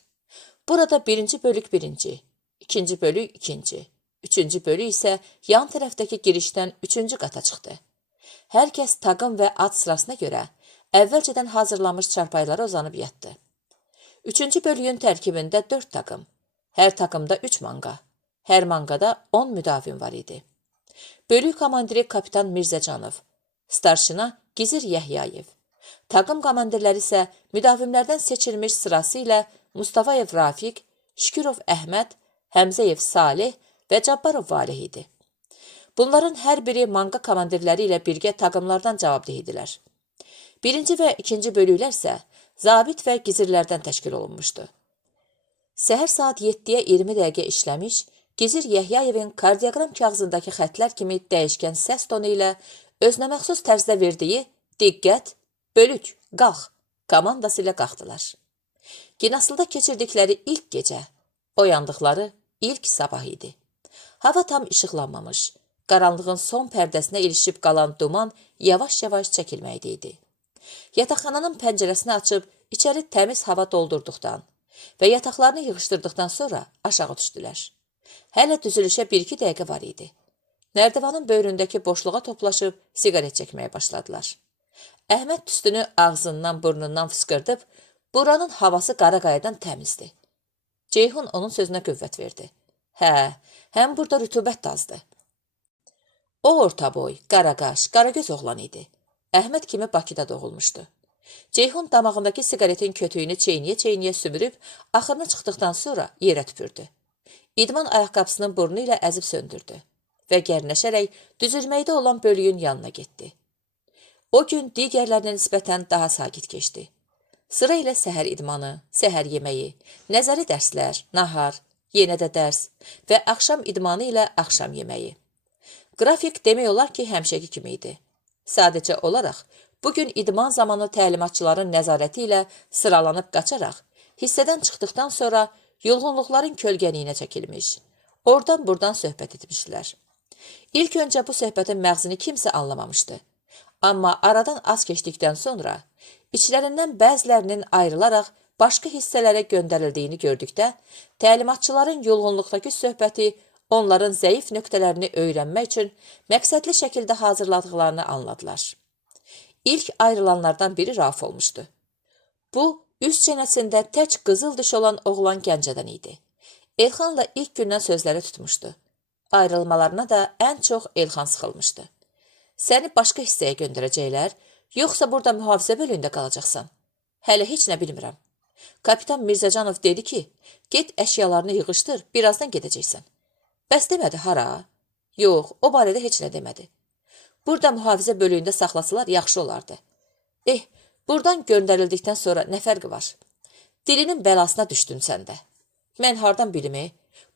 Burada birinci bölük birinci, ikinci bölük ikinci, üçüncü bölük isə yan tərəfdəki girişdən üçüncü qata çıxdı. Hər kəs taqım və ad sırasına görə əvvəlcədən hazırlanmış çarpaylara uzanıb yatdı. Üçüncü bölüyün tərkibində 4 taqım, hər taqımda 3 manqa, hər manqada 10 müdavim var idi. Bölük komandiri kapitan Mirzəcanov, starşina Gizir Yəhyayev, taqım komandirləri isə müdavimlərdən seçilmiş sırası ilə Mustafayev Rafiq, Şükürov Əhməd, Həmzəyev Salih və Cabbarov Valih idi. Bunların hər biri manqa komandirləri ilə birgə taqımlardan cavabdeh idilər. Birinci və ikinci bölüklər isə zabit və gizirlərdən təşkil olunmuşdu. Səhər saat 7-yə 20 dəqiqə işləmiş, Gizir Yəhyayevin kardioqram kağızındakı xətlər kimi dəyişkən səs tonu ilə özünəməxsus tərzdə verdiyi diqqət, bölük, qalx komandası ilə qalxdılar. Ginaslıda keçirdikləri ilk gecə, oyandıqları ilk sabah idi. Hava tam işıqlanmamış, qaranlığın son pərdəsinə ilişib qalan duman yavaş-yavaş çəkilməkdə idi. Yataqxananın pəncərəsini açıb içəri təmiz hava doldurduqdan və yataqlarını yığışdırdıqdan sonra aşağı düşdülər. Hələ düzülüşə 1-2 dəqiqə var idi. Nərdivanın böyründəki boşluğa toplaşıb siqaret çəkməyə başladılar. Əhməd tüstünü ağzından, burnundan fıskırdıb, buranın havası Qaraqayadan təmizdir. Ceyhun onun sözünə qüvvət verdi. Hə, həm burada rütubət də azdır. O orta boy, qaraqaş, qaragöz oğlan idi. Əhməd kimi Bakıda doğulmuşdu. Ceyhun damağındakı siqaretin kötüyünü çeyniyə-çeyniyə sümürüb, axırına çıxdıqdan sonra yerə tüpürdü. İdman ayaqqabısının burnu ilə əzib söndürdü və gərnəşərək düzülməkdə olan bölüyün yanına getdi. O gün digərlərinə nisbətən daha sakit keçdi. Sıra ilə səhər idmanı, səhər yeməyi, nəzəri dərslər, nahar, yenə də dərs və axşam idmanı ilə axşam yeməyi. Qrafik demək olar ki, həmişəki kimi idi. Sadəcə olaraq, bugün idman zamanı təlimatçıların nəzarəti ilə sıralanıb qaçaraq, hissədən çıxdıqdan sonra yulğunluqların kölgəniyinə çəkilmiş, oradan-buradan söhbət etmişlər. İlk öncə bu söhbətin məğzini kimsə anlamamışdı. Amma aradan az keçdikdən sonra, içlərindən bəzilərinin ayrılaraq başqa hissələrə göndərildiyini gördükdə, təlimatçıların yulğunluqdakı söhbəti onların zəif nöqtələrini öyrənmək üçün məqsədli şəkildə hazırladıqlarını anladılar. İlk ayrılanlardan biri Rauf olmuşdu. Bu, üst çənəsində tək qızıl diş olan oğlan Gəncədən idi. Elxanla ilk gündən sözləri tutmuşdu. Ayrılmalarına da ən çox Elxan sıxılmışdı. Səni başqa hissəyə göndərəcəklər, yoxsa burada mühafizə bölüyündə qalacaqsan? Hələ heç nə bilmirəm. Kapitan Mirzəcanov dedi ki, get əşyalarını yığışdır, birazdan gedəcəksən. Bəs demədi hara? Yox, o barədə heç nə demədi. Burada mühafizə bölüyündə saxlasalar yaxşı olardı. Buradan göndərildikdən sonra nə fərqi var? Dilinin bəlasına düşdün sən də. Mən hardan bilim?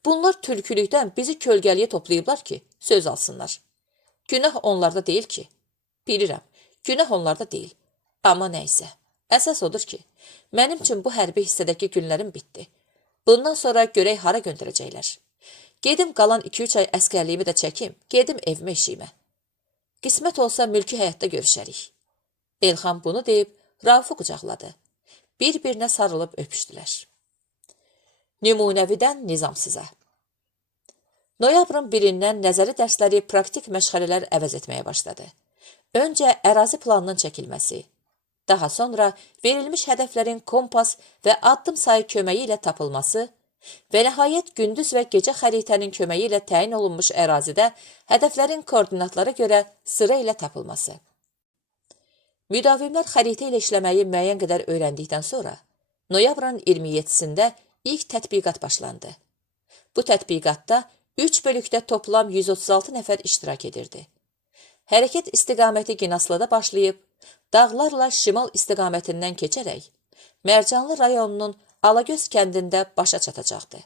Bunlar tülkülükdən bizi kölgəliyə toplayıblar ki, söz alsınlar. Günah onlarda deyil ki. Bilirəm, günah onlarda deyil. Amma nəysə, əsas odur ki, mənim üçün bu hərbi hissədəki günlərim bitdi. Bundan sonra görək hara göndərəcəklər. Gedim qalan 2-3 ay əskərliyimi də çəkim, gedim evimə eşiyimə. Qismət olsa mülki həyatda görüşərik. Elxan bunu deyib, Raufu qucaqladı. Bir-birinə sarılıb öpüşdülər. Nümunəvidən nizam sizə. Noyabrın 1-dən nəzəri dərsləri praktik məşğələlər əvəz etməyə başladı. Öncə ərazi planının çəkilməsi, daha sonra verilmiş hədəflərin kompas və addım sayı köməyi ilə tapılması və nəhayət gündüz və gecə xəritənin köməyi ilə təyin olunmuş ərazidə hədəflərin koordinatlara görə sıra ilə tapılması. Müdavimlər xəritə ilə işləməyi müəyyən qədər öyrəndikdən sonra, noyabrın 27-sində ilk tətbiqat başlandı. Bu tətbiqatda 3 bölükdə toplam 136 nəfər iştirak edirdi. Hərəkət istiqaməti Ginaslıda başlayıb, dağlarla şimal istiqamətindən keçərək, Mərcanlı rayonunun Alagöz kəndində başa çatacaqdı.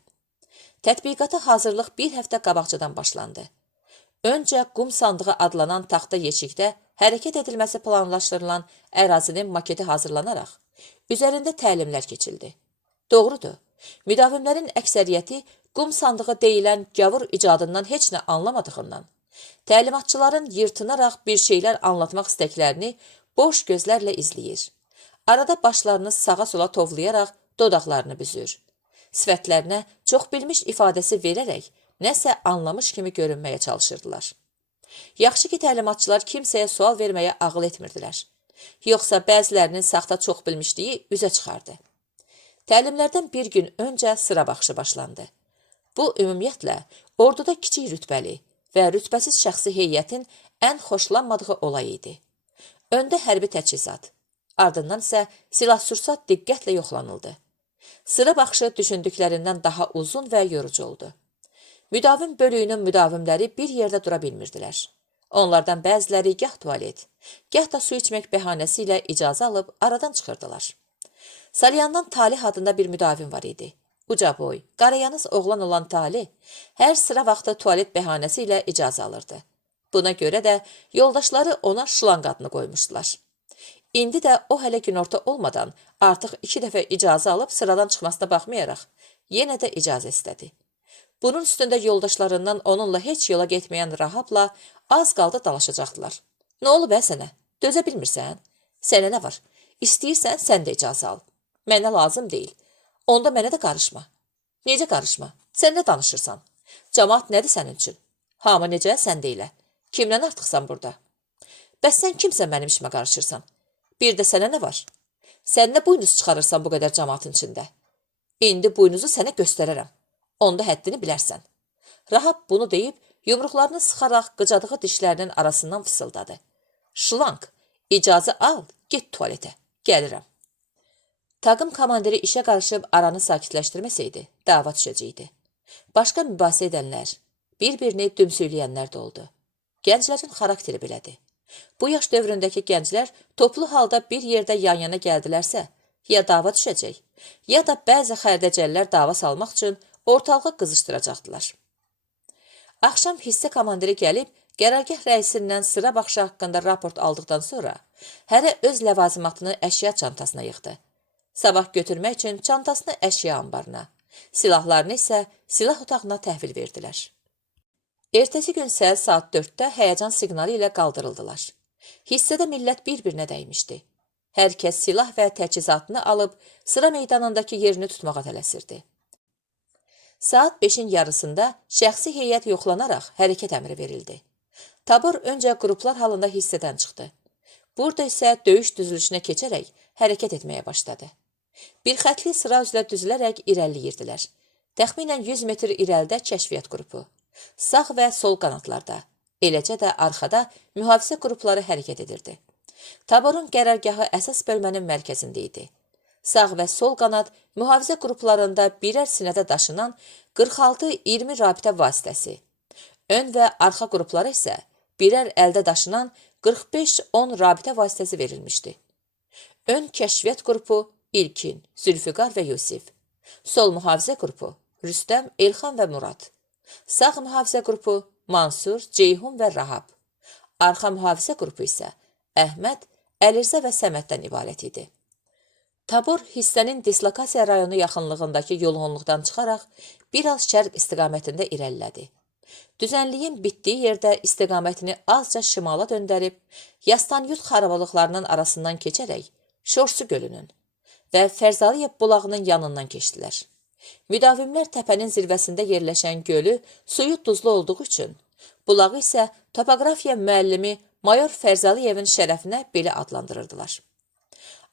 Tətbiqata hazırlıq bir həftə qabaqcadan başlandı. Öncə qum sandığı adlanan taxta yeşikdə hərəkət edilməsi planlaşdırılan ərazinin maketi hazırlanaraq, üzərində təlimlər keçildi. Doğrudur, müdavimlərin əksəriyyəti qum sandığı deyilən gavur icadından heç nə anlamadığından, təlimatçıların yırtınaraq bir şeylər anlatmaq istəklərini boş gözlərlə izləyir. Arada başlarını sağa sola tovlayaraq dodaqlarını büzür. Sifətlərinə çox bilmiş ifadəsi verərək nəsə anlamış kimi görünməyə çalışırdılar. Yaxşı ki, təlimatçılar kimsəyə sual verməyə ağıl etmirdilər. Yoxsa bəzilərinin saxta çox bilmişliyi üzə çıxardı. Təlimlərdən bir gün öncə sıra baxışı başlandı. Bu, ümumiyyətlə, orduda kiçik rütbəli və rütbəsiz şəxsi heyətin ən xoşlanmadığı olay idi. Öndə hərbi təchizat, ardından isə silah-sursat diqqətlə yoxlanıldı. Sıra baxışı düşündüklərindən daha uzun və yorucu oldu. Müdavim bölüyünün müdavimləri bir yerdə dura bilmirdilər. Onlardan bəziləri gah tualet, gah da su içmək bəhanəsi ilə icazə alıb aradan çıxırdılar. Salyandan Talih adında bir müdavim var idi. Uca boy, qarayanız oğlan olan Talih hər sıra vaxtı tualet bəhanəsi ilə icazə alırdı. Buna görə də yoldaşları ona şlanq adını qoymuşdular. İndi də o hələ günorta olmadan artıq 2 dəfə icazə alıb sıradan çıxmasına baxmayaraq, yenə də icazə istədi. Bunun üstündə yoldaşlarından onunla heç yola getməyən Rahabla az qaldı dalaşacaqdılar. Nə olub sənə? Dözə bilmirsən? Sənə nə var? İstəyirsən, sən də icazə al. Mənə lazım deyil. Onda mənə də qarışma. Necə qarışma? Sən nə danışırsan? Cəmaat nədir sənin üçün? Hamı necə? Sən də elə. Kimdən artıqsan burada? Bəs sən kimsən mənim işimə qarışırsan? Bir də sənə nə var? Sən nə buynuz çıxarırsan bu qədər cəmaatın içində? İndi buynuzu sənə göstərərəm. Onda həddini bilərsən. Rahab bunu deyib, yumruqlarını sıxaraq qıcadığı dişlərinin arasından fısıldadı. Şlanq, icazə al, get tualetə, gəlirəm. Taqım komandiri işə qarışıb aranı sakitləşdirməsəydi, dava düşəcəkdi. Başqa mübahisə edənlər, bir-birini dümsüyləyənlər də oldu. Gənclərin xarakteri belədir. Bu yaş dövründəki gənclər toplu halda bir yerdə yan-yana gəldilərsə, ya dava düşəcək, ya da bəzi xərdəcəllər dava salmaq üçün ortalığı qızışdıracaqdılar. Axşam hissə komandiri gəlib, qərargah rəisindən sıra baxışı haqqında raport aldıqdan sonra hərə öz ləvazimatını əşya çantasına yığdı. Sabah götürmək üçün çantasını əşya anbarına, silahlarını isə silah otağına təhvil verdilər. Ertəsi gün səhər saat 4-də həyəcan siqnalı ilə qaldırıldılar. Hissədə millət bir-birinə dəymişdi. Hər kəs silah və təchizatını alıb sıra meydanındakı yerini tutmağa tələsirdi. Saat 5-in yarısında şəxsi heyət yoxlanaraq hərəkət əmri verildi. Tabur öncə qruplar halında hissədən çıxdı. Burada isə döyüş düzülüşünə keçərək hərəkət etməyə başladı. Bir xətli sıra üzrə düzülərək irəliləyirdilər. Təxminən 100 metr irəlidə kəşfiyyat qrupu, Sağ və sol qanatlarda, eləcə də arxada mühafizə qrupları hərəkət edirdi. Taborun qərargahı əsas bölmənin mərkəzində idi. Sağ və sol qanat mühafizə qruplarında birər sinədə daşınan 46-20 rabitə vasitəsi, ön və arxa qruplara isə birər əldə daşınan 45-10 rabitə vasitəsi verilmişdi. Ön kəşfiyyat qrupu İlkin, Zülfüqar və Yusif. Sol mühafizə qrupu Rüstəm, Elxan və Murad. Sağ mühafizə qrupu Mansur, Ceyhun və Rahab. Arxa mühafizə qrupu isə Əhməd, Əlirzə və Səməddən ibarət idi. Tabor hissənin dislokasiya rayonu yaxınlığındakı yolğunluqdan çıxaraq biraz şərq istiqamətində irəlilədi. Düzənliyin bitdiyi yerdə istiqamətini azca şimala döndərib, Yastanyurt xarabalıqlarının arasından keçərək Şorsu gölünün və Fərzaliyev bulağının yanından keçdilər. Müdavimlər təpənin zirvəsində yerləşən gölü suyu duzlu olduğu üçün, bulağı isə topoqrafiya müəllimi Mayor Fərzaliyevin şərəfinə belə adlandırırdılar.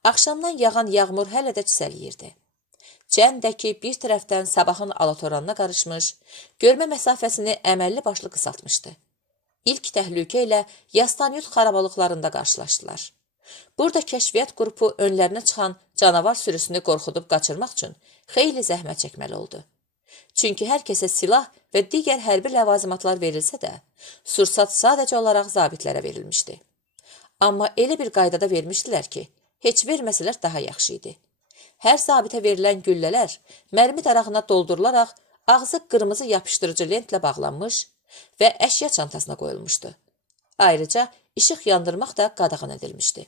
Axşamdan yağan yağmur hələ də çisəliyirdi. Cəndəki bir tərəfdən sabahın alatoranına qarışmış, görmə məsafəsini əməlli başlı qısaltmışdı. İlk təhlükə ilə Yastanyurt xarabalıqlarında qarşılaşdılar. Burada kəşfiyyat qrupu önlərinə çıxan canavar sürüsünü qorxudub qaçırmaq üçün xeyli zəhmət çəkməli oldu. Çünki hər kəsə silah və digər hərbi ləvazimatlar verilsə də, sursat sadəcə olaraq zabitlərə verilmişdi. Amma elə bir qaydada vermişdilər ki, heç verməsələr daha yaxşı idi. Hər zabitə verilən güllələr mərmi darağına doldurularaq ağzı qırmızı yapışdırıcı lentlə bağlanmış və əşya çantasına qoyulmuşdu. Ayrıca işıq yandırmaq da qadağan edilmişdi.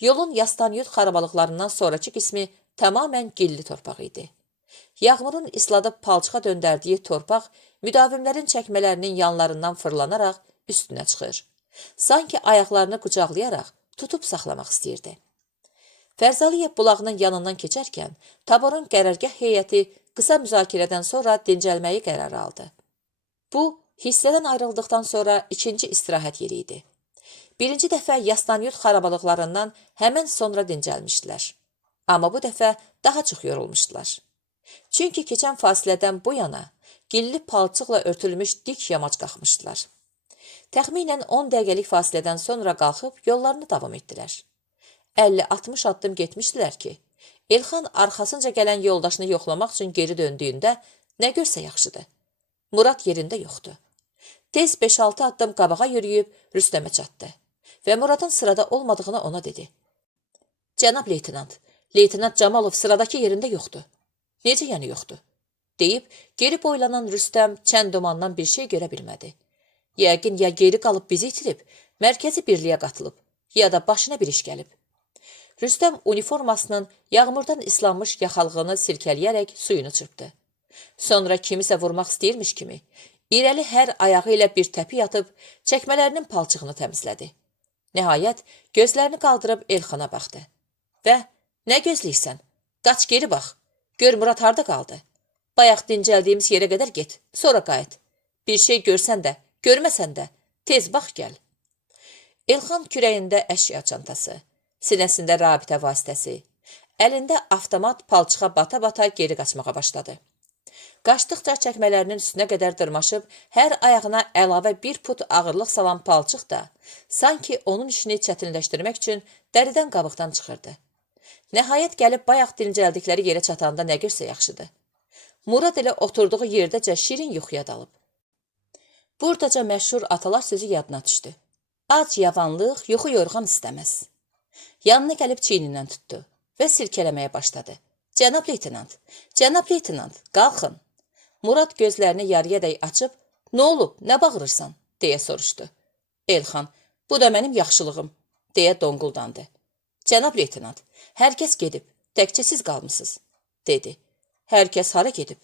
Yolun Yastanyurt xarabalıqlarından sonraki qismi tamamən gilli torpaq idi. Yağmurun isladıb palçığa döndərdiyi torpaq müdavimlərin çəkmələrinin yanlarından fırlanaraq üstünə çıxır. Sanki ayaqlarını qucaqlayaraq tutub saxlamaq istəyirdi. Fərzaliyev bulağının yanından keçərkən Taborun qərargah heyəti qısa müzakirədən sonra dincəlməyi qərarı aldı. Bu, hissədən ayrıldıqdan sonra ikinci istirahət yeri idi. Birinci dəfə Yastanyurt xarabalıqlarından həmən sonra dincəlmişdilər. Amma bu dəfə daha çox yorulmuşdular. Çünki keçən fasilədən bu yana gilli palçıqla örtülmüş dik yamac qalxmışdılar. Təxminən 10 dəqiqəlik fasilədən sonra qalxıb yollarını davam etdilər. 50-60 addım getmişdilər ki, Elxan arxasınca gələn yoldaşını yoxlamaq üçün geri döndüyündə nə görsə yaxşıdır. Murad yerində yoxdu. Tez 5-6 addım qabağa yürüyüb Rüstəmə çatdı və Muradın sırada olmadığını ona dedi. Cənab leytenant, leytenant Camalov sıradakı yerində yoxdur. Necə yəni yoxdur? Deyib, geri boylanan Rüstəm çən dumandan bir şey görə bilmədi. Yəqin ya geri qalıb bizi itirib, mərkəzi birliyə qatılıb, ya da başına bir iş gəlib. Rüstəm uniformasının yağmurdan islanmış yaxalığını silkələyərək suyunu çırpdı. Sonra kimisə vurmaq istəyirmiş kimi, irəli hər ayağı ilə bir təpi atıb, çəkmələrinin palçığını təmizlədi. Nəhayət, gözlərini qaldırıb Elxana baxdı. Və, nə gözləyirsən? Qaç geri bax. Gör Murad harda qaldı? Bayaq dincəldiyimiz yerə qədər get, sonra qayıt. Bir şey görsən də, görməsən də, tez bax gəl. Elxan kürəyində əşya çantası, sinəsində rabitə vasitəsi, əlində avtomat palçığa bata-bata geri qaçmağa başladı. Qaçdıqca çəkmələrinin üstünə qədər dırmaşıb, hər ayağına əlavə bir put ağırlıq salan palçıq da, sanki onun işini çətinləşdirmək üçün dəridən qabıqdan çıxırdı. Nəhayət gəlib bayaq dincəldikləri yerə çatanda nə görsə yaxşıdır. Murad elə oturduğu yerdəcə şirin yuxuya dalıb. Buradaca məşhur atalar sözü yadına düşdü. Ac yavanlıq yuxu yorğan istəməz. Yanına gəlib çiynindən tutdu və silkələməyə başladı. Cənab leytenant, qalxın. Murad gözlərini yarıyadək açıb, nə olub, nə bağırırsan, deyə soruşdu. Elxan, bu da mənim yaxşılığım, deyə donquldandı. Cənab leytenant, hər kəs gedib, təkcə siz qalmısınız, dedi. Hər kəs hara gedib?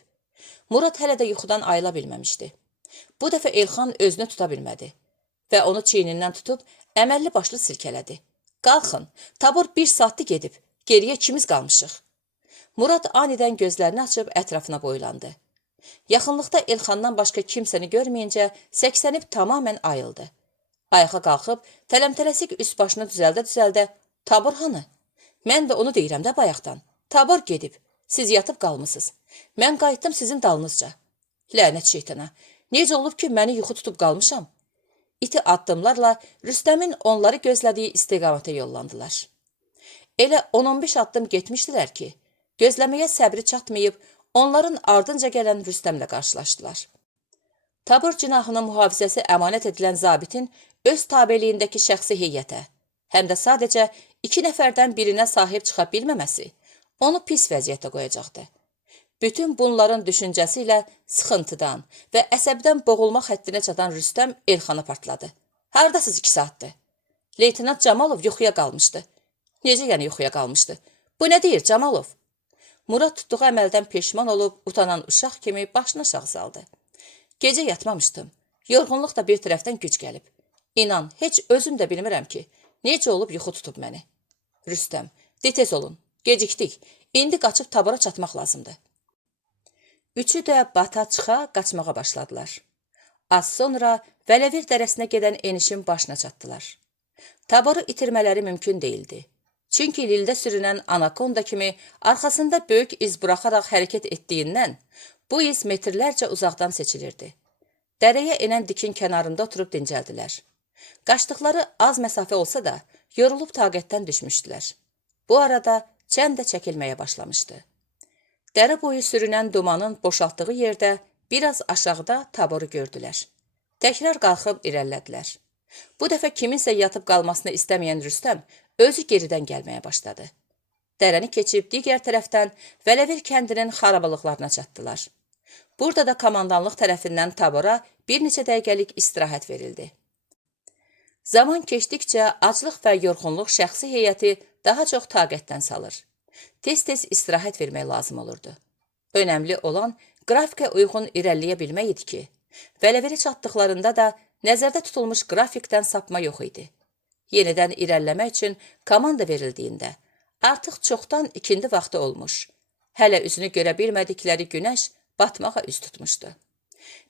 Murad hələ də yuxudan ayıla bilməmişdi. Bu dəfə Elxan özünü tuta bilmədi və onu çiynindən tutub əməlli başlı silkələdi. Qalxın, tabur 1 saatdır gedib, geriyə ikimiz qalmışıq. Murad anidən gözlərini açıb ətrafına boylandı. Yaxınlıqda Elxandan başqa kimsəni görməyincə səksənib tamamən ayıldı. Ayağa qalxıb, tələm-tələsik üst başını düzəldə-düzəldə, tabur hanı? Mən də onu deyirəm də bayaqdan. Tabur gedib, siz yatıb qalmısınız. Mən qayıtdım sizin dalınızca. Lənət şeytana, Necə olub ki, məni yuxu tutub qalmışam? İti addımlarla Rüstəmin onları gözlədiyi istiqamətə yollandılar. Elə 10-15 addım getmişdilər ki, gözləməyə səbri çatmayıb, onların ardınca gələn Rüstəmlə qarşılaşdılar. Tabur cinahının mühafizəsi əmanət edilən zabitin öz tabeliyindəki şəxsi heyətə, həm də sadəcə 2 nəfərdən birinə sahib çıxa bilməməsi onu pis vəziyyətə qoyacaqdı. Bütün bunların düşüncəsi ilə sıxıntıdan və əsəbdən boğulma xəttinə çatan Rüstəm Elxana partladı. Hardasız 2 saatdır? Leytenant Camalov yuxuya qalmışdı. Necə yəni yuxuya qalmışdı? Bu nə deyir Camalov? Murad tutduğu əməldən peşman olub, utanan uşaq kimi başını aşağı saldı. Gecə yatmamışdım. Yorğunluq da bir tərəfdən güc gəlib. İnan, heç özüm də bilmirəm ki, necə olub yuxu tutub məni. Rüstəm, de tez olun, gecikdik. İndi qaçıb tabora çatmaq lazımdır. Üçü də bata çıxa qaçmağa başladılar. Az sonra Vələvir dərəsinə gedən enişin başına çatdılar. Taboru itirmələri mümkün değildi. Çünki lildə sürünən anakonda kimi arxasında böyük iz buraxaraq hərəkət etdiyindən bu iz metrlərcə uzaqdan seçilirdi. Dərəyə enən dikin kənarında oturub dincəldilər. Qaçdıqları az məsafə olsa da yorulub taqətdən düşmüşdülər. Bu arada çən də çəkilməyə başlamışdı. Dərə boyu sürünən dumanın boşaltdığı yerdə biraz aşağıda taboru gördülər. Təkrar qalxıb irəlilədilər. Bu dəfə kiminsə yatıb qalmasını istəməyən Rüstəm özü geridən gəlməyə başladı. Dərəni keçib digər tərəfdən Vələvir kəndinin xarabalıqlarına çatdılar. Burada da komandanlıq tərəfindən tabora bir neçə dəqiqəlik istirahət verildi. Zaman keçdikcə aclıq və yorğunluq şəxsi heyəti daha çox taqətdən salır. Tez-tez istirahət vermək lazım olurdu. Önəmli olan qrafikə uyğun irəliləyə bilmək idi ki, Vələvirə çatdıqlarında da nəzərdə tutulmuş qrafikdən sapma yox idi. Yenidən irəliləmək üçün komanda verildiyində artıq çoxdan ikindi vaxtı olmuş. Hələ üzünü görə bilmədikləri günəş batmağa üz tutmuşdu.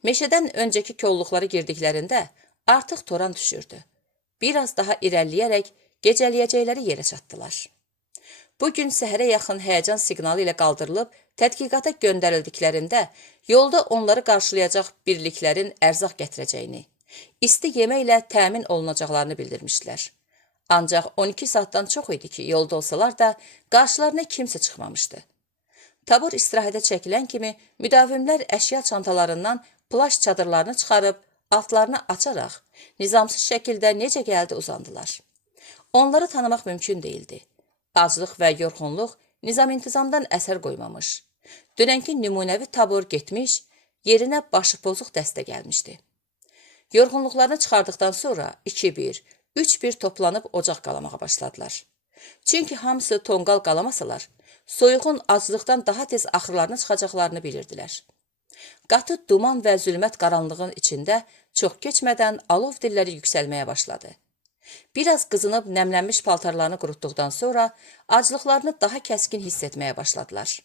Meşədən öncəki kolluqları girdiklərində artıq toran düşürdü. Biraz daha irəliləyərək gecələyəcəkləri yerə çatdılar. Bugün səhərə yaxın həyəcan siqnalı ilə qaldırılıb tədqiqata göndərildiklərində yolda onları qarşılayacaq birliklərin ərzaq gətirəcəyini, isti yeməklə təmin olunacaqlarını bildirmişdilər. Ancaq 12 saatdan çox idi ki, yolda olsalar da qarşılarına kimsə çıxmamışdı. Tabur istirahətə çəkilən kimi müdavimlər əşya çantalarından plaş çadırlarını çıxarıb, altlarını açaraq, nizamsız şəkildə necə gəldi uzandılar. Onları tanımaq mümkün değildi. Aclıq və yorğunluq nizam-intizamdan əsər qoymamış. Dünənki nümunəvi tabor getmiş, yerinə başı pozuq dəstə gəlmişdi. Yorğunluqlarını çıxardıqdan sonra 2-1, 3-1 toplanıb ocaq qalamağa başladılar. Çünki hamısı tonqal qalamasalar, soyuğun aclıqdan daha tez axırlarına çıxacaqlarını bilirdilər. Qatı duman və zülmət qaranlığın içində çox keçmədən alov dilləri yüksəlməyə başladı. Biraz qızınıb nəmlənmiş paltarlarını qurutduqdan sonra aclıqlarını daha kəskin hiss etməyə başladılar.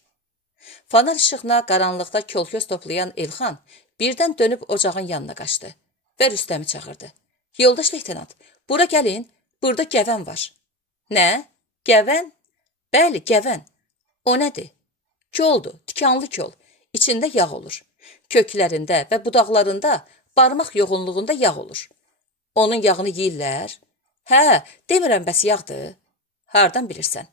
Fanar işığına qaranlıqda kol-köz toplayan Elxan birdən dönüb ocağın yanına qaçdı və Rüstəmi çağırdı. Yoldaş leytenant, bura gəlin, burada gəvən var. Nə? Gəvən? Bəli, gəvən. O nədir? Koldur, tikanlı kol. İçində yağ olur. Köklərində və budaqlarında barmaq yoğunluğunda yağ olur. Onun yağını yeyirlər? Hə, demirəm bəs yağdır. Hardan bilirsən?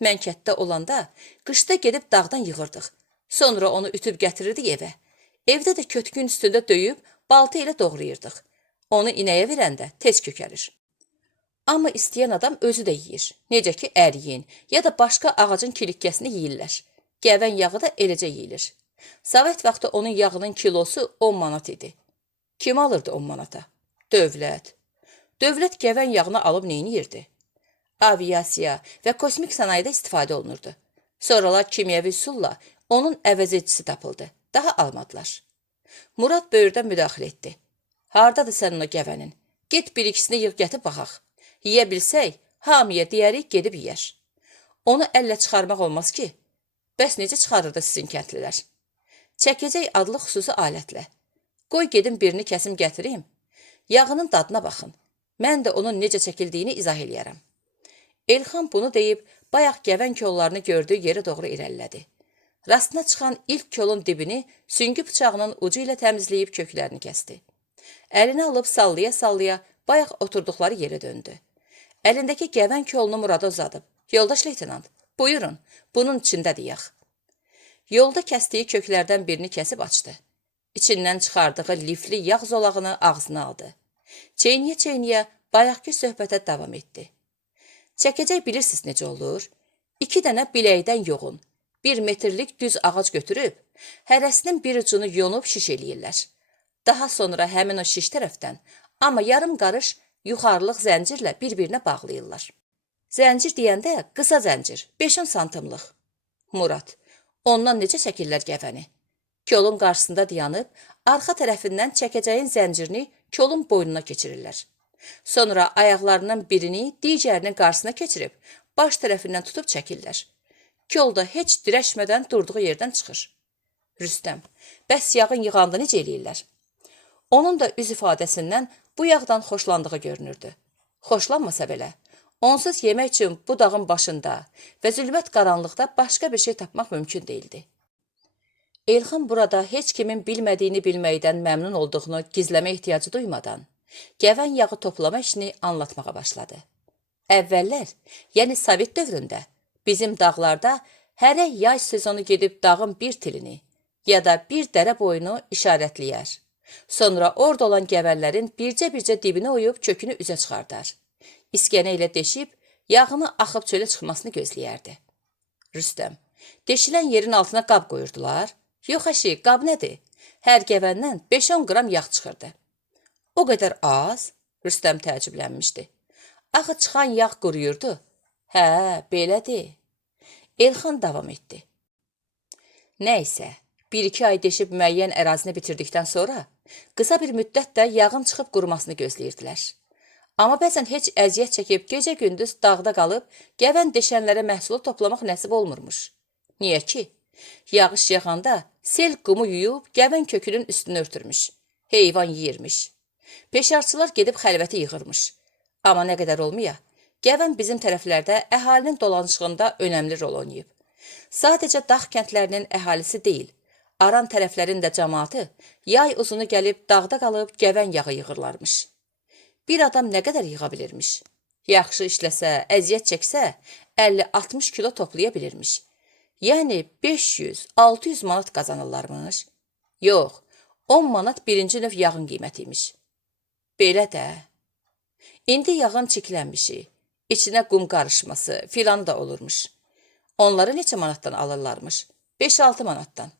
Mən kətdə olanda qışda gedib dağdan yığırdıq. Sonra onu ütüb gətirirdik evə. Evdə də kötkün üstündə döyüb balta ilə doğrayırdıq. Onu inəyə verəndə tez kökərir. Amma istəyən adam özü də yeyir. Necə ki əriyin ya da başqa ağacın kilikkəsini yeyirlər. Gəvən yağı da eləcə yeyilir. Sovet vaxtı onun yağının kilosu 10 manat idi. Kim alırdı 10 manata? Dövlət. Dövlət gəvən yağını alıb neyniyirdi? Aviasiya və kosmik sanayidə istifadə olunurdu. Sonralar kimyəvi üsulla onun əvəzedicisi tapıldı. Daha almadılar. Murad böyürdən müdaxilə etdi. Hardadır sənin o gəvənin? Get bir ikisini yığ gətib baxaq. Yeyə bilsək, hamıya deyərik gedib yeyər. Onu əllə çıxarmaq olmaz ki. Bəs necə çıxarırdı sizin kəndlilər? Çəkəcək adlı xüsusi alətlə. Qoy gedim birini kəsim gətirim. Yağının dadına baxın. Mən də onun necə çəkildiyini izah eləyərəm. Elxan bunu deyib, bayaq gəvən kollarını gördüyü yerə doğru irəlilədi. rastına çıxan ilk kolun dibini süngü bıçağının ucu ilə təmizləyib köklərini kəsdi. Əlini alıb sallaya-sallaya bayaq oturduqları yerə döndü. Əlindəki gəvən kolunu Murada uzadıb. Yoldaş leytenant, buyurun, bunun içindədir yağ. Yolda kəsdiyi köklərdən birini kəsib açdı. İçindən çıxardığı lifli yağ zolağını ağzına aldı. Çeyniyə-çeyniyə bayaqki söhbətə davam etdi. Çəkəcək bilirsiniz necə olur? 2 dənə biləkdən yoğun, 1 metrlik düz ağac götürüb, hərəsinin bir ucunu yonub şiş eləyirlər. Daha sonra həmin o şiş tərəfdən, amma yarım qarış yuxarılıq zəncirlə bir-birinə bağlayırlar. Zəncir deyəndə qısa zəncir, 5-10 santimlıq. Murad, ondan necə çəkirlər gəvəni? Kolun qarşısında dayanıb, arxa tərəfindən çəkəcəyin zəncirini kolun boynuna keçirirlər. Sonra ayaqlarından birini digərinin qarşısına keçirib, baş tərəfindən tutub çəkirlər. Kolda heç dirəşmədən durduğu yerdən çıxır. Rüstəm, bəs yağın yığanda necə eləyirlər? Onun da üz ifadəsindən bu yağdan xoşlandığı görünürdü. Xoşlanmasa belə, onsuz yemək üçün bu dağın başında və zülmət qaranlıqda başqa bir şey tapmaq mümkün değildi. Elxan burada heç kimin bilmədiyini bilməkdən məmnun olduğunu gizləmə ehtiyacı duymadan, gəvən yağı toplama işini anlatmağa başladı. Əvvəllər, yəni Sovet dövründə, bizim dağlarda hərə yay sezonu gedib dağın bir tilini ya da bir dərə boyunu işarətləyər. Sonra orada olan gəvənlərin bircə-bircə dibini oyub kökünü üzə çıxardar. İskənə ilə deşib, yağını axıb çölə çıxmasını gözləyərdi. Rüstəm, deşilən yerin altına qab qoyurdular. Yox əşi, qab nədir? Hər gəvəndən 5-10 qram yağ çıxırdı. O qədər az? Rüstəm təəccüblənmişdi. Axı çıxan yağ quruyurdu. Hə, belədir. Elxan davam etdi. Nəysə, 1-2 ay deşib müəyyən ərazini bitirdikdən sonra qısa bir müddətdə yağın çıxıb qurumasını gözləyirdilər. Amma bəzən heç əziyyət çəkib gecə-gündüz dağda qalıb gəvən deşənlərə məhsulu toplamaq nəsib olmurmuş. Niyə ki? Yağış yağanda sel qumu yuyub gəvən kökünün üstünü örtürmüş. Heyvan yeyirmiş. Peşarçılar gedib xəlvəti yığırmış. Amma nə qədər olmaya, gəvən bizim tərəflərdə əhalinin dolanışığında önəmli rol oynayıb. Sadəcə dağ kəndlərinin əhalisi deyil, aran tərəflərin də cəmaatı yay uzunu gəlib dağda qalıb gəvən yağı yığırlarmış. Bir adam nə qədər yığa bilirmiş? Yaxşı işləsə, əziyyət çəksə, 50-60 kilo toplaya bilirmiş. Yəni 500-600 manat qazanırlarmış. Yox, 10 manat birinci növ yağın qiymətiymiş. Belə də. İndi yağın çiklənmişi, içinə qum qarışması filan da olurmuş. Onları neçə manatdan alırlarmış? 5-6 manatdan.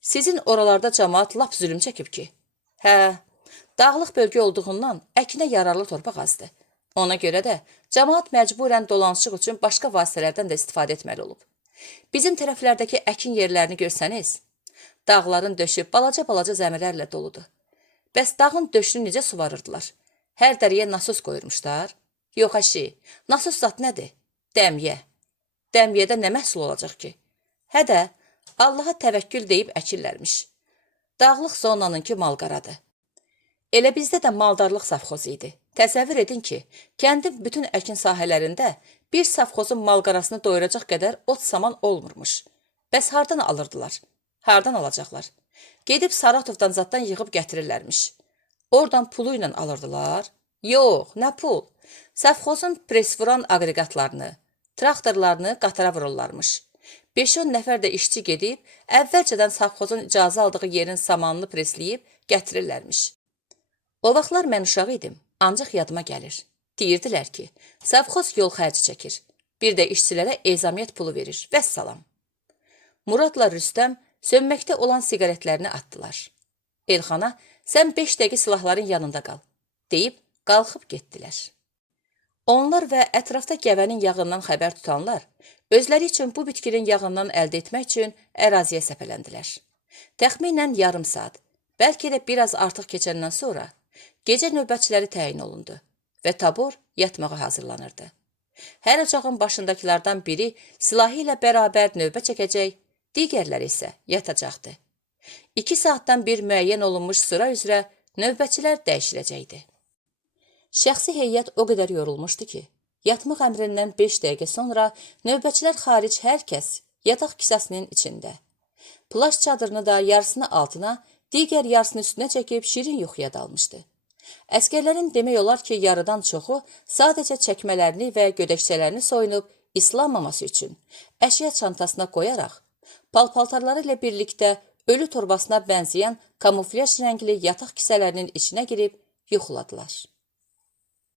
Sizin oralarda cəmaat lap zülüm çəkib ki. Hə, dağlıq bölgə olduğundan əkinə yararlı torpaq azdır. Ona görə də cəmaat məcburən dolanışıq üçün başqa vasitələrdən də istifadə etməli olub. Bizim tərəflərdəki əkin yerlərini görsəniz, dağların döşü balaca-balaca zəmirlərlə doludur. Bəs dağın döşünü necə suvarırdılar? Hər dəriyə nasos qoyurmuşlar. Yox əşi, nasos zat nədir? Dəmiyə. Dəmiyədə nə məhsul olacaq ki? Hə də, Allaha təvəkkül deyib əkirlərmiş. Dağlıq zonanınki malqaradır. Elə bizdə də maldarlıq safxozu idi. Təsəvvür edin ki, kəndin bütün əkin sahələrində bir safxozun malqarasını doyuracaq qədər ot saman olmurmuş. Bəs hardan alırdılar? Hardan alacaqlar? Gedib Saratovdan zaddan yığıb gətirirlərmiş. Oradan pulu ilə alırdılar. Yox, nə pul? Safxozun presvuran aqreqatlarını, traktorlarını qatara vururlarmış. 5-10 nəfər də işçi gedib, əvvəlcədən safxozun icazə aldığı yerin samanını presləyib gətirirlərmiş. O vaxtlar mən uşaq idim, ancaq yadıma gəlir. Deyirdilər ki, safxoz yol xərci çəkir, bir də işçilərə ezamiyyət pulu verir, vəssalam. Muradla Rüstəm sönməkdə olan siqaretlərini atdılar. Elxana, sən 5 dəqiqə silahların yanında qal, deyib qalxıb getdilər. Onlar və ətrafda gəvənin yağından xəbər tutanlar, özləri üçün bu bitkinin yağından əldə etmək üçün əraziyə səpələndilər. Təxminən yarım saat, bəlkə də biraz artıq keçəndən sonra gecə növbətçiləri təyin olundu və tabur yatmağa hazırlanırdı. Hər ocağın başındakilərdən biri silahı ilə bərabər növbə çəkəcək, digərləri isə yatacaqdı. 2 saatdan bir müəyyən olunmuş sıra üzrə növbətçilər dəyişiləcəkdi. Şəxsi heyət o qədər yorulmuşdu ki, yatmaq əmrindən 5 dəqiqə sonra növbətçilər xaric hər kəs yataq kisəsinin içində. Plaş çadırını da yarısını altına, digər yarısını üstünə çəkib şirin yuxuya dalmışdı. Əskərlərin demək olar ki, yarıdan çoxu sadəcə çəkmələrini və gödəkçələrini soyunub islanmaması üçün əşya çantasına qoyaraq, paltarları ilə birlikdə ölü torbasına bənzəyən kamuflyaj rəngli yataq kisələrinin içinə girib yuxuladılar.